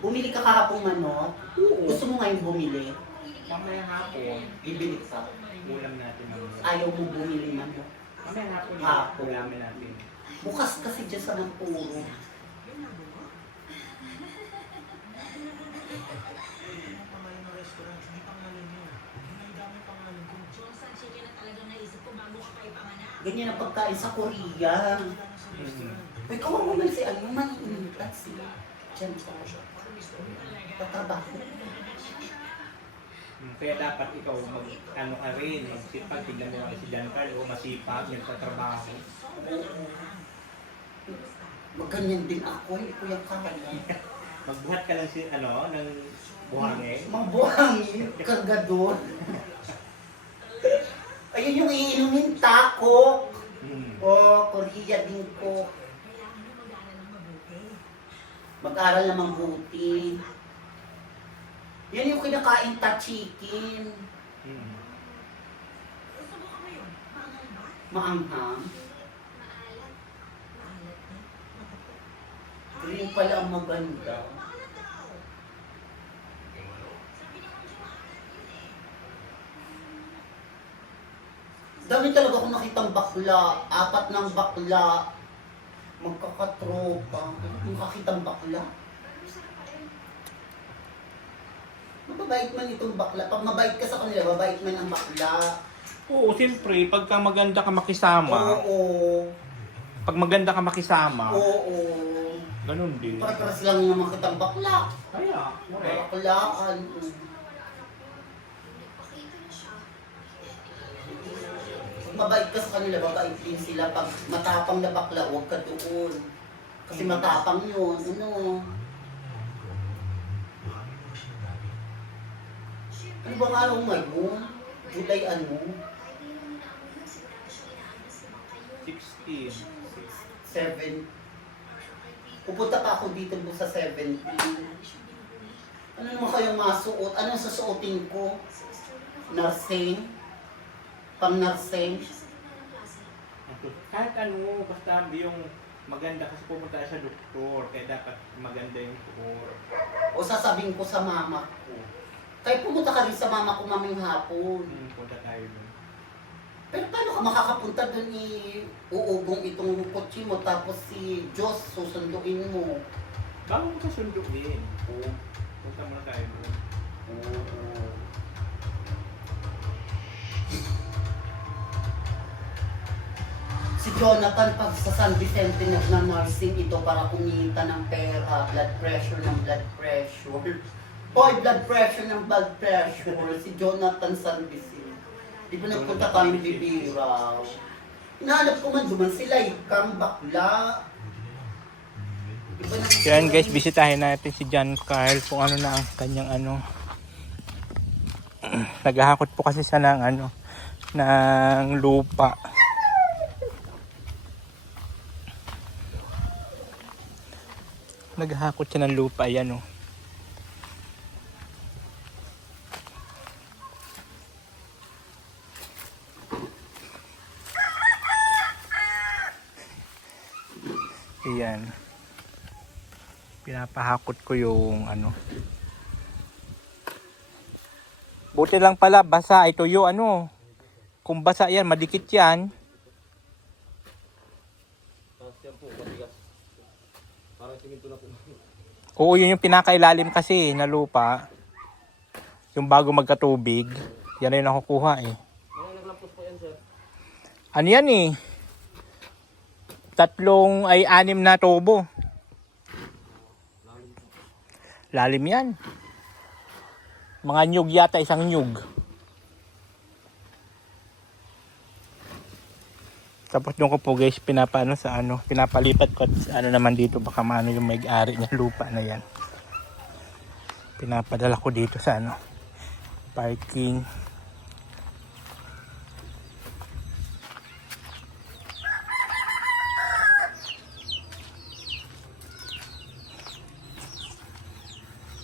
Bumili ka kahapong manok? Oo. Gusto mo ngayon bumili? Mamaya hapon, Bibili ka. ulam natin mamaya. Ayaw mo bumili manok. Mamaya hapon, Hapon. ulamin natin. Bukas kasi dyan sa Nampuro. Ganyan ang pagkain sa Korea. May kawawa man si ano, maniintat siya. Diyan sa tatrabaho. Kaya dapat ikaw ano ka rin, magsipag, tignan mo nga si Giancarlo, masipag, nagtatrabaho. Magganyan din ako, hindi ko yung kaya. Magbuhat ka lang ng buhangin. Mabuhangin, kagador. Ayun yung iinumin, tako. O, Korea din ko. Mag-aral na mabuti. Yan yung kinakain chicken. Maanghang. Green pala ang maganda. Dami talaga akong nakitang bakla. 4 ng bakla. Magkakatropa. Makakitang bakla. Mababait man itong bakla. Pag mabait ka sa kanila, mabait man ang bakla. Oo, siyempre, pagka maganda ka makisama, Oo. pag maganda ka makisama, Oo. ganun din. Para-paras lang naman kitang bakla. Kaya, Baklaan. Pag mabait ka sa kanila, mabait din sila. Pag matapang na bakla, huwag ka doon. Kasi matapang yun. Ano? Ano bang araw ngayon? July ano? 16. 7. Pupunta pa ako dito sa 17. Ano naman kayong masuot? Ano ang susuotin ko? Nursing? Pang-nursing? Kahit ano, basta yung maganda kasi pumunta sa doktor, kaya dapat maganda yung doktor. O sasabihin ko sa mama ko. Kaya pumunta ka rin sa mama ko maming hapon. Punta tayo dun. Pero paano ka makakapunta doon uugong itong kotse mo tapos si Diyos susunduin mo? Bago mo kasunduin. Oo. Punta muna tayo dun. Oo. Si Jonathan pag sa San Vicente nag-nursing ito para kumita ng pera, blood pressure ng blood pressure. Boy, blood pressure ng blood pressure. Si Jonathan San Vicente. Di ba nagpunta tayo ng Bibiraw? Hinahanap ko man duman sila, ikang bakla. Di ba Yan guys, bisitahin natin si John Carl kung ano na ang kanyang ano. Naghahakot po kasi siya ng ng lupa. Naghahakot siya ng lupa, yan oh. Ayan. Pinapahakot ko yung Buti lang pala, basa. Ay tuyo, ano. Kung basa yan, madikit yan. Tapos yan po, matigas. Parang siminto na po. Oo, yun yung pinakailalim kasi na lupa. Yung bago magkatubig. Yan na yung nakukuha eh. Mga naglampos po yan, sir. Ano yan eh? 6 na tubo. Lalim yan. Mga nyug yata, isang nyug. Tapos doon ko po guys, pinapalipat ko at naman dito, baka maano yung may-ari ng lupa na yan. Pinapadala ko dito sa parking.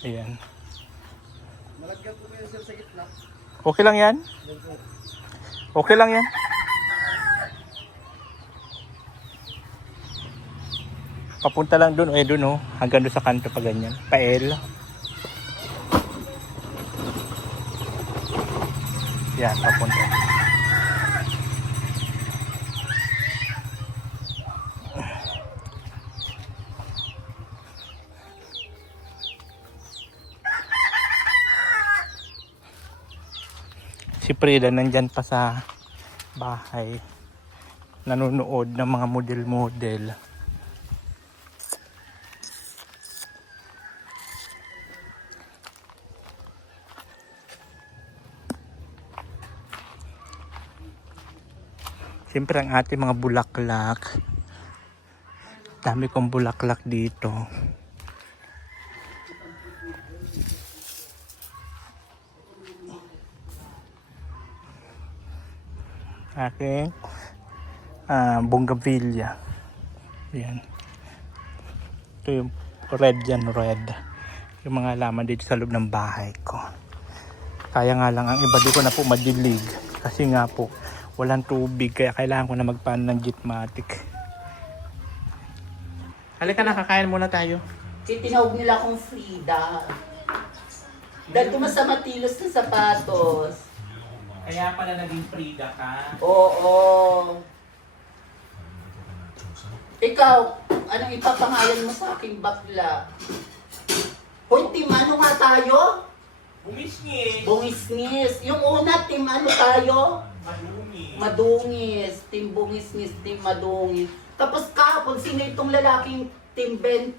Ayan. Malagyan po kayo, sir, sa gitna. Okay lang yan? Okay lang yan? Papunta lang doon, doon hanggang doon sa kanto pa ganyan. Pael. Yan, papunta. Si Frida nandyan pa sa bahay. Nanonood ng mga model-model. Siyempre ang ating mga bulaklak. Dami kong bulaklak dito. Aking bougainvillea. Yan. Ito yung red yan, red. Yung mga halaman dito sa loob ng bahay ko. Kaya nga lang ang iba di ko na po madilig. Kasi nga po, walang tubig. Kaya kailangan ko na magpaan ng Gitmatic. Halika na, kakain muna tayo. Tinawag nila akong Frida. Dahil ko sa matilos na sapatos. Kaya pala naging Frida ka. Oo. Ikaw, anong ipapangalan mo sa aking bakla? Hoy, Tim, ano nga tayo? Bumisngis. Bungisngis. Yung una, Tim, ano tayo? Madumi. Madungis. Tim Bungisngis, Tim Madungis. Tapos kahapon, sino itong lalaking Tim 20?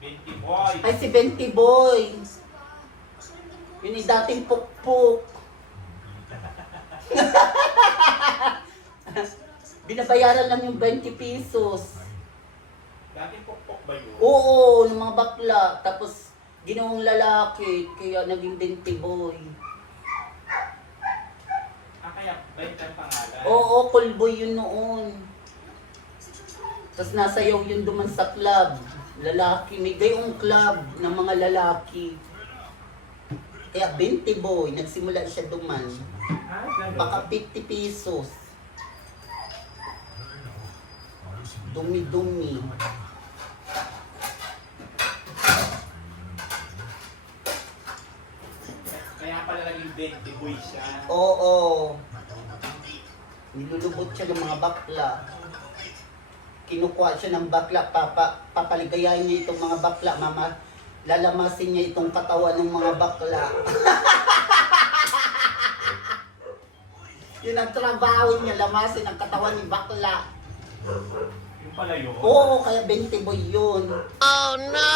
20 boy. Ay, si 20 Boy. Yun yung dating pukpuk. Binabayaran lang yung 20 pesos. Dating pokpok ba yun? Oo, ng mga bakla. Tapos, ginawang lalaki, kaya naging 20 Boy. Kaya 20 ang pangalan. Oo, Kulboy yun noon. Tapos nasayaw yun duman sa club. Lalaki, may gayong club ng mga lalaki. Kaya 20 Boy, nagsimula siya duman. Baka 50 pesos. Dumi-dumi. Kaya pala naging 20 boy siya. Oo. Nilulubot siya ng mga bakla. Kinukuha siya ng bakla, papaligayahin niya itong mga bakla, mama. Lalamasin niya itong katawan ng mga bakla. Yun ang trabaho niya, lamasin ang katawan ni bakla. Yung pala yun. Oo, kaya 20 Boy yun. Oh no!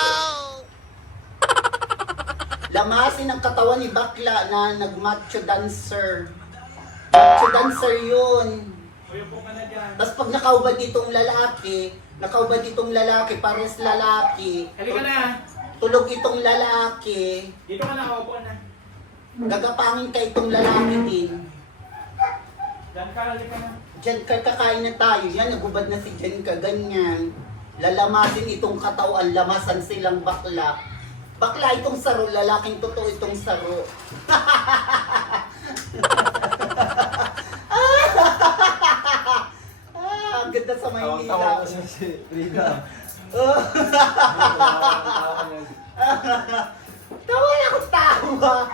Lamasin ang katawan ni bakla na nag-macho dancer. Macho dancer yun. Uy, upo ka na dyan. Tapos pag nakaubad itong lalaki, pares lalaki. Halika na. Tulog itong lalaki. Dito ka na, upo na. Gagapangin ka itong lalaki din. Dyan ka, halika na. Diyan ka, kakain na tayo. Yan, nagubad na si Jen ka, ganyan. Lalamasin itong katawan, lamasan silang bakla. Bakla itong saro, lalaking totoo itong saro. Ang ganda sa Maynila. Tawa ko siya si Frida. Tawa na ako tawa.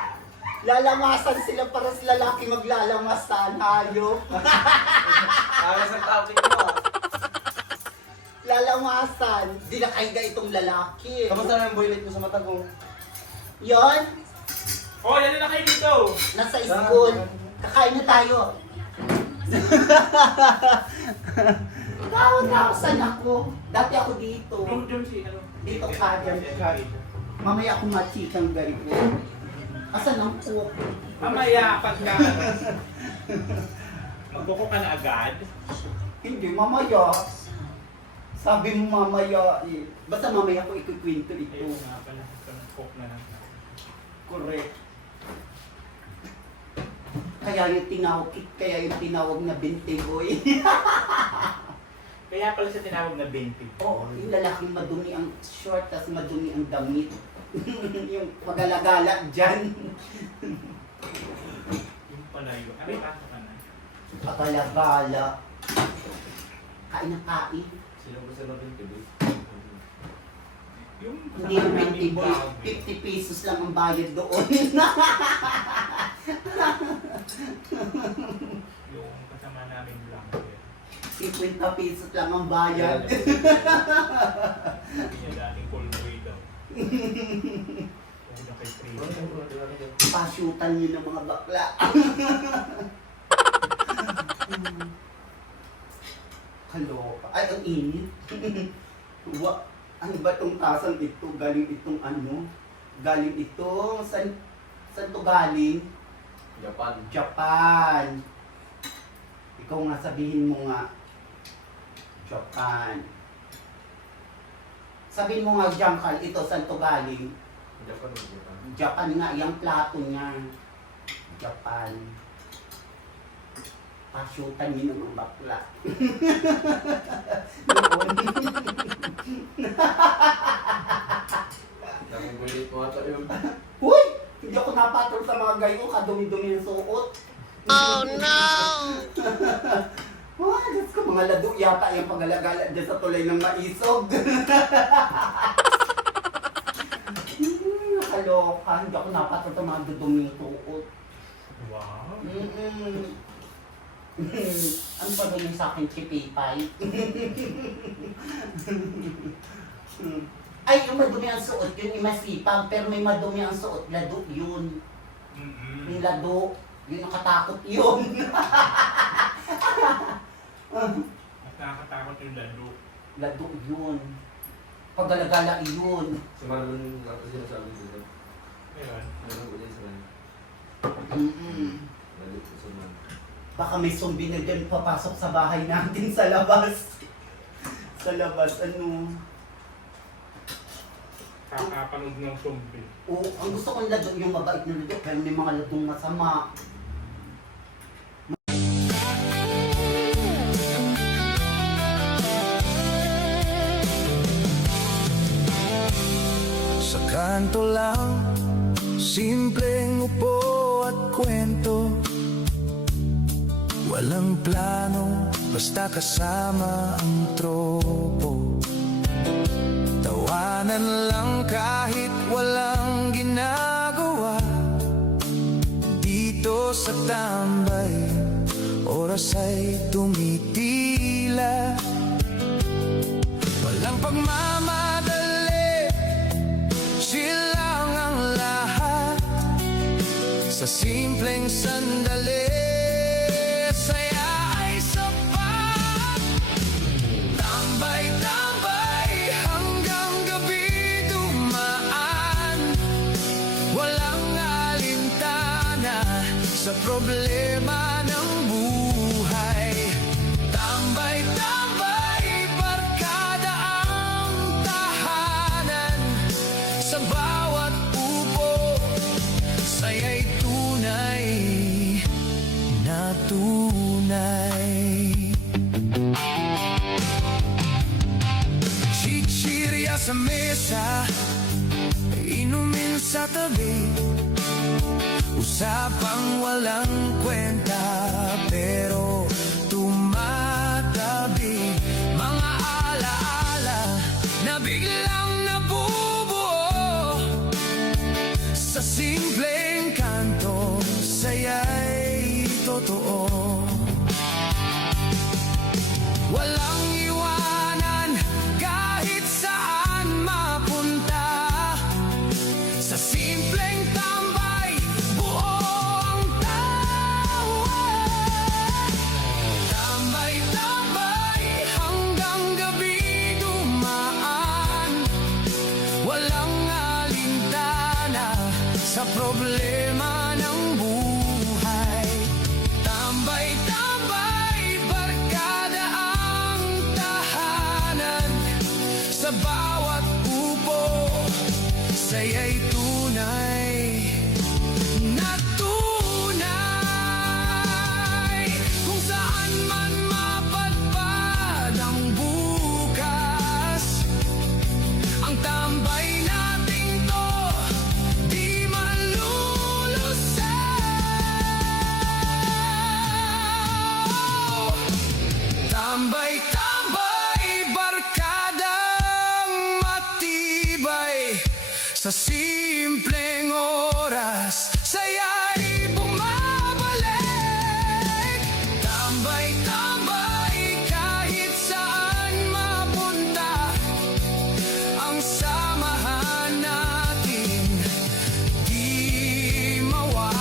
Lalamasan sila para sa lalaki maglalamasan. Hayop. Ayos ang topic mo ah. Lalamasan. Di na kahiga itong lalaki. Kamusta na yung boylet mo sa mata ko? Yon, Oh, yan na kayo dito! nasa school. Kakain na tayo. Tawag na ako, saan ako? Dati ako dito. Doon si, ano? Dito ka, dyan ka. Mamaya akong machikang ganito. Asan ang cook? Mamaya, pagka, magbuko ka na agad. Hindi, mamaya. Sabi mo mamaya eh. Basta mamaya ko ikukwento ito. Ayun nga pala, cook na lang. Correct. Kaya yung tinawag na binti boy. Kaya pala siya tinawag na 20. Oo, yung lalaking madumi ang short, tas madumi ang damit. Yung pagalagala dyan. Yung pala yun. Aray, pasok ka na. Pagalagala. Kain ng kain. Sino ba sila rin tibi? Yung Hindi yung 20 boy, 50 pesos lang ang bayad doon. Yung kasama namin blanket. 50 pesos lang ang bayad. Yung dating cold boy daw. Huwag na kay Chris. Pasyutan nyo ng mga bakla. Kaloka. Ay, ang init. Ano ba itong tasang ito? Galing itong ano? Galing ito? Saan to galing? Japan. Japan. Ikaw nga, sabihin mo nga. Japan. Sabihin mo nga, Jankal, ito saan to galing? Japan o Japan? Japan nga, yung plato niya. Japan. Pasyutan niyo ng bakla. Noon. Daming boylet mo ata yun. Uy! Hindi ako napatol sa mga gayo, kadumi-dumi yung suot. Oh no! Ah, Diyos ko, mga lado yata yung pagalagala dyan sa tulay ng maisog. Nakaloka, hindi ako napatol sa mga dudumi yung suot. Wow. Ano pa ba yung sa akin, chipipay? Ay, yung madumi ang suot, yun yung masipag, pero may madumi ang suot, lado yun. Yung lado, yun nakatakot yun. Mas nakakatakot yung lalo. Lado yun. Pagalagala yun. Si Marlon natin sinasabi dito. Ngayon, Ano ko din sa kanya? Lalo ko sa man. Baka may zombie na dyan papasok sa bahay natin sa labas. Sa labas, ano? kakapanood ng zombie. Oo, ang gusto kong lado yung mabait na lado, pero may mga ladong masama. Sa kanto lang, simpleng upo at kwento. Walang plano, basta kasama ang tropo. Tawanan lang kahit walang ginagawa. Dito sa tambay, oras ay tumitila. Walang pagmamadali, silang ang lahat. Sa simpleng sandali, saya ay sapat. Tambay-tambay hanggang gabi dumaan. Walang alintana sa problema ng buhay. Tambay-tambay, barkada ang tahanan. Sa bawat upo, saya'y tunay na tunay. Chichirya sa mesa, inumin sa tabi. Usapang walang kwenta pero tumatabi. Mga alaala na biglang nabubuo sa simpleng kanto. problema ng buhay. Tambay-tambay, barkada ang tahanan. Sa bawat upo, saya'y tunay na tunay. Kung saan man mapadpad ang bukas, ang tambay nating to di malulusaw. Tambay-tambay, barkadang matibay. Sa simpleng oras, saya'y bumabalik. Tambay-tambay, kahit saan mapunta, ang samahan natin di mawawala.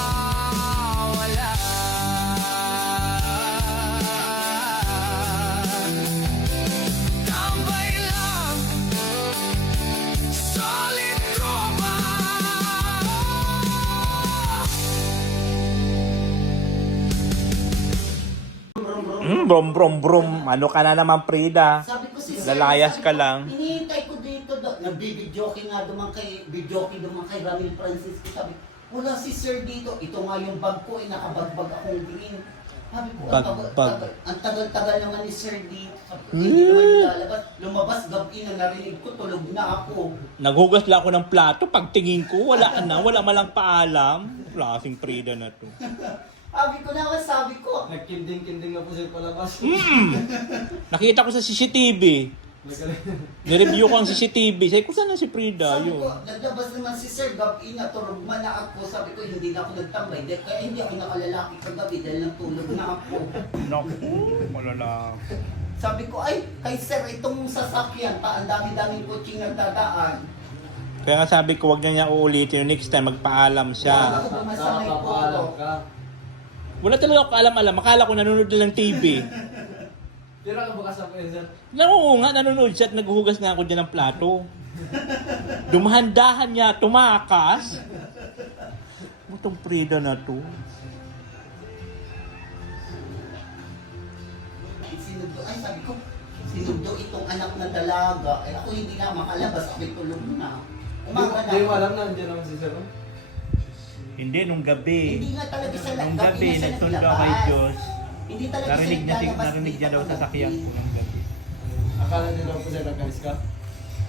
Tambay lang, solid tropa. Brom brom brom. Ano ka na naman, Frida? Sabi ko si Lalayas sabi ka ko, lang. Hinihintay ko dito. Nagbibidyoke nga duman kay Ramil Francisco. Sabi, wala si Sir dito. Ito nga yung bag ko, nakabagbag akong green. Sabi ko, ang tagal-tagal naman ni Sir dito. Sabi ko, hindi naman lalabas. Lumabas gabi na narinig ko, tulog na ako. Naghugas lang ako ng plato. Pagtingin ko, wala na. Wala malang paalam. Klaseng Frida na to. Sabi ko, Nagkinding-kinding na po siya palabas. Nakita ko sa CCTV. Nireview ko ang CCTV. Sabi ko, saan na si Frida? sabi Yun. ko, naglabas naman si Sir gabi na, tulog man na ako. Sabi ko, hindi na ako nagtambay. Kaya hindi ako nakalalaki kagabi dahil natulog na ako. Naku, malala. Sabi ko, ay, kay Sir, itong sasakyan pa, ang dami-daming kutsing nagdadaan. Kaya nga sabi ko, wag na niya uulitin. Yung next time, magpaalam siya. Ako bumasamay po. Nakakapaalam ka. Wala talaga ako kaalam-alam. Akala ko nanonood na ng TV. Pero ka bukas ako yun, sir. Oo nga, nanonood siya at naghuhugas nga ako dyan ng plato. Dumahandahan niya, tumakas. Itong Frida na to. Sinugdo, ay sabi ko, sinugdo itong anak na dalaga. Ay ako hindi na makalabas, ako'y tulog na. Umaga Hindi mo na. alam na, nandiyan naman si sir. Hindi, nung gabi. Hindi nga talaga siya Nung gabi gabi, na siya nagsundo naglabas. kay Diyos. Hindi talaga Narinig siya niya, naglalabas narinig niya dito daw sa sakyan ko kagabi. ng gabi. Akala niyo daw po siya nagkalis ka?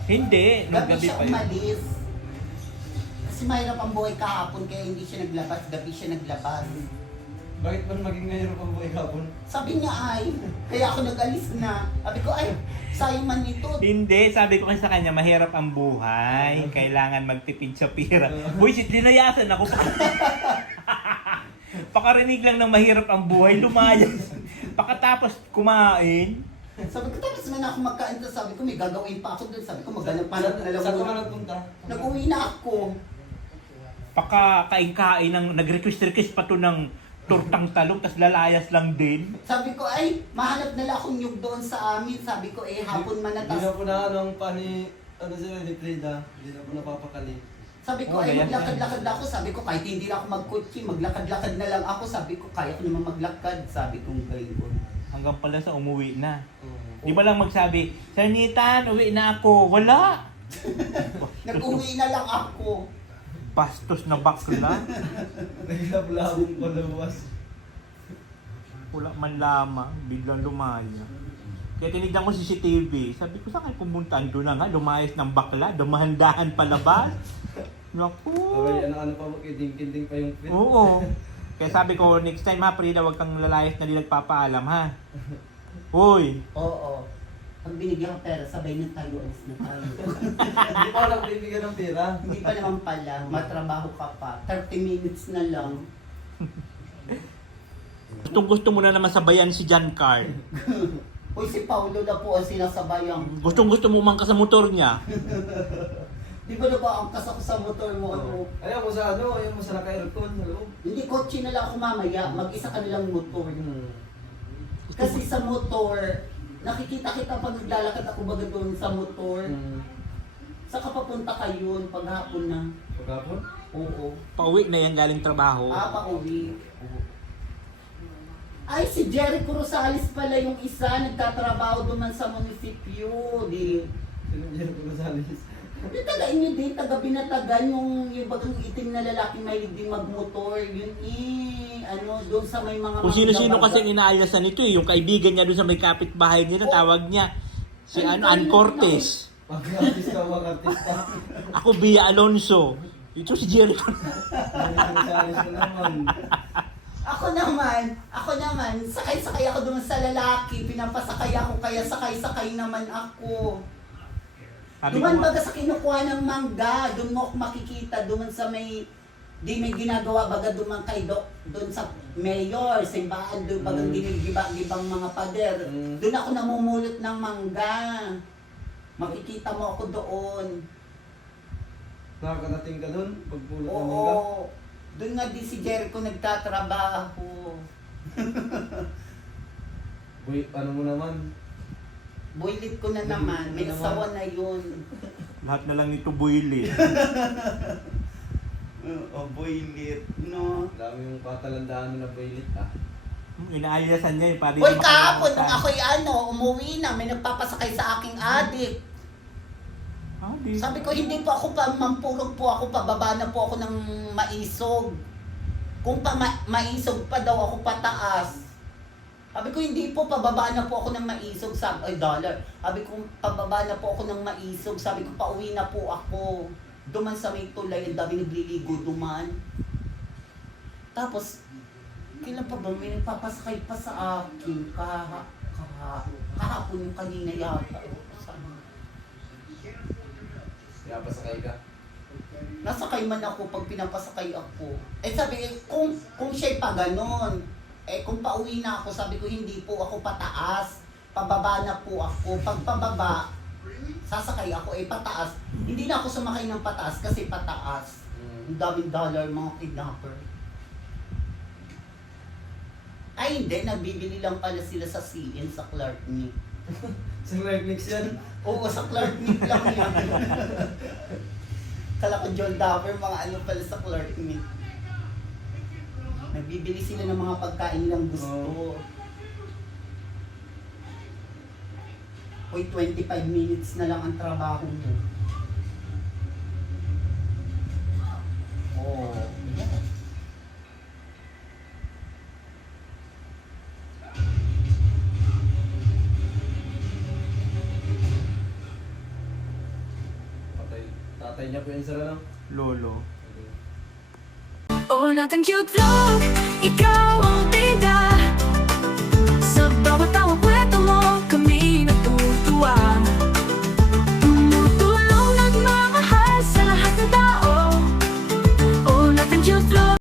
Hindi, nung Gabi gabi siya pa yun. umalis. Kasi mahirap ang buhay kahapon kaya hindi siya naglabas. Gabi siya naglabas. Bakit man maging ngayon ang buhay kapon? Sabi niya ay, kaya ako nag-alis na. Sabi ko ay, sayang man nito. Hindi, sabi ko kasi sa kanya, mahirap ang buhay. Kailangan magtipid sa pira. Buisit, dinayasan ako. Pakarinig lang ng mahirap ang buhay, lumayas. Pakatapos kumain, Sabi ko, tapos man ako magkain ko, sabi ko, may gagawin pa ako doon. Sabi ko, maghanap pa na lang Saan ka muna. man nagpunta? Nag-uwi na ako. pakakain-kain ng nag-request pa to ng tortang talong, tas lalayas lang din. Sabi ko, ay, mahanap na lang akong nyug doon sa amin. Sabi ko, hapon man na. Hindi na Tas, po na anong pani, ano sila ni Frida, hindi na po napapakali. sabi ko, Oh, ay, ganyan. maglakad-lakad na ako. Sabi ko, kahit hindi na ako magkutsi, maglakad-lakad na lang ako. Sabi ko, kaya ko naman maglakad. Sabi ko, galing ko. Hanggang pala sa umuwi na. Oo. Di ba lang magsabi, Sir Nitan, uwi na ako. Wala! Nag-uwi na lang ako. Bastos na bakla. Naglablabong palabas. Wala man lamang, biglang lumaya. Kaya tinignan ko si CCTV. Sabi ko, saan kayo pumunta? Doon na nga, lumayas ng bakla, dumahandahan palabas. Naku! Sabay, ano pa mo, kinding-kinding pa yung fit. Oo. Kaya sabi ko, next time ha, Frida, huwag kang lalayas na di nagpapaalam ha. Uy! Oo. Pag binigyan ko pera, sabay na tayo, alis na tayo. Hindi pa ako nagbibigyan ng pera. Hindi pa naman pala, matrabaho ka pa. 30 minutes na lang. Gusto mo na naman sabayan si John Carl. Uy, si Paulo na po ang sinasabayang. Gusto mo umangka sa motor niya. Di ba na ba ang kasako sa motor mo? Ano? Ayaw mo sa ano, ayaw mo sa naka-aircon sa loob. Hindi, kotse na lang ako mamaya. Mag-isa ka nilang motor. Kasi sa motor, nakikita kita pag naglalakad ako baga doon sa motor. Saka papunta kayo paghapon na. Pagkapon? Oo. Pauwi na yan galing trabaho. Pauwi. Ay, si Jericho Rosales pala yung isa, nagtatrabaho duman sa munisipyo. Di. Sino dyan ko Rosales? Di taga inyo din, taga Binatagan, yung bagang itim na lalaki may din magmotor. Yun doon sa may mga... Kung sino-sino kasi inaalasan nito yung kaibigan niya doon sa may kapitbahay nila, tawag niya si Ann Cortez. Pag-artist ka, mag-artista. Ako Bia Alonso. Ito si Jericho. Rosales ko naman. Ako naman, sakay-sakay ako doon sa lalaki, pinapasakay ako, kaya sakay-sakay naman ako. Duman baga sa kinukuha ng mangga, doon mo ako makikita, doon sa may ginagawa baga duman kay doon sa mayor, simbahan, doon bagang ginigibang mga pader. Doon ako namumulot ng mangga. Makikita mo ako doon. Nakakadating ka doon? Pagpulot ng mga? Oo. Doon nga din si Jericho nagtatrabaho. Boy, ano mo naman? Builit ko na naman, may asawa na yun. Lahat na lang nito builit. Builit, no? Dami yung patalandaan mo na boylit ah. Inaalasan niya yung pari. Hoy, kahapon, nung ako'y umuwi na, may nagpapasakay sa aking adik. Sabi ko, hindi po ako pa, mampurog po ako, pababa na po ako ng maisog. Kung maisog pa daw ako pataas. Sabi ko, hindi po, pababa na po ako ng maisog. Sabi ko, pababa na po ako ng maisog. Sabi ko, pauwi na po ako. Duman sa may tulay, ang dami nagliligo duman. Tapos, kailan pa ba may nagpapasakay pa sa akin? Kahapon yung kanina yata. Pinapasakay ka? Nasakay man ako pag pinapasakay ako. Sabi ko, kung siya'y pa ganon, kung pauwi na ako, sabi ko, hindi po ako pataas. Pababa na po ako. Pag pababa, sasakay ako, pataas. Hindi na ako sumakay ng pataas kasi pataas. Ang daming dollar mga kidnapper. Ay hindi, nagbibili lang pala sila sa CN sa Clark Meat. Sa Netflix yan? Oo, sa Clark Meat lang yan. Kala ko John Dapper, mga ano pala sa Clark Meat. Nagbibili sila ng mga pagkain nilang gusto. Hoy, 25 minutes na lang ang trabaho mo. Oh, yeah. Tatay niya po yun sir ano? Lolo. Oo natin cute vlog, ikaw ang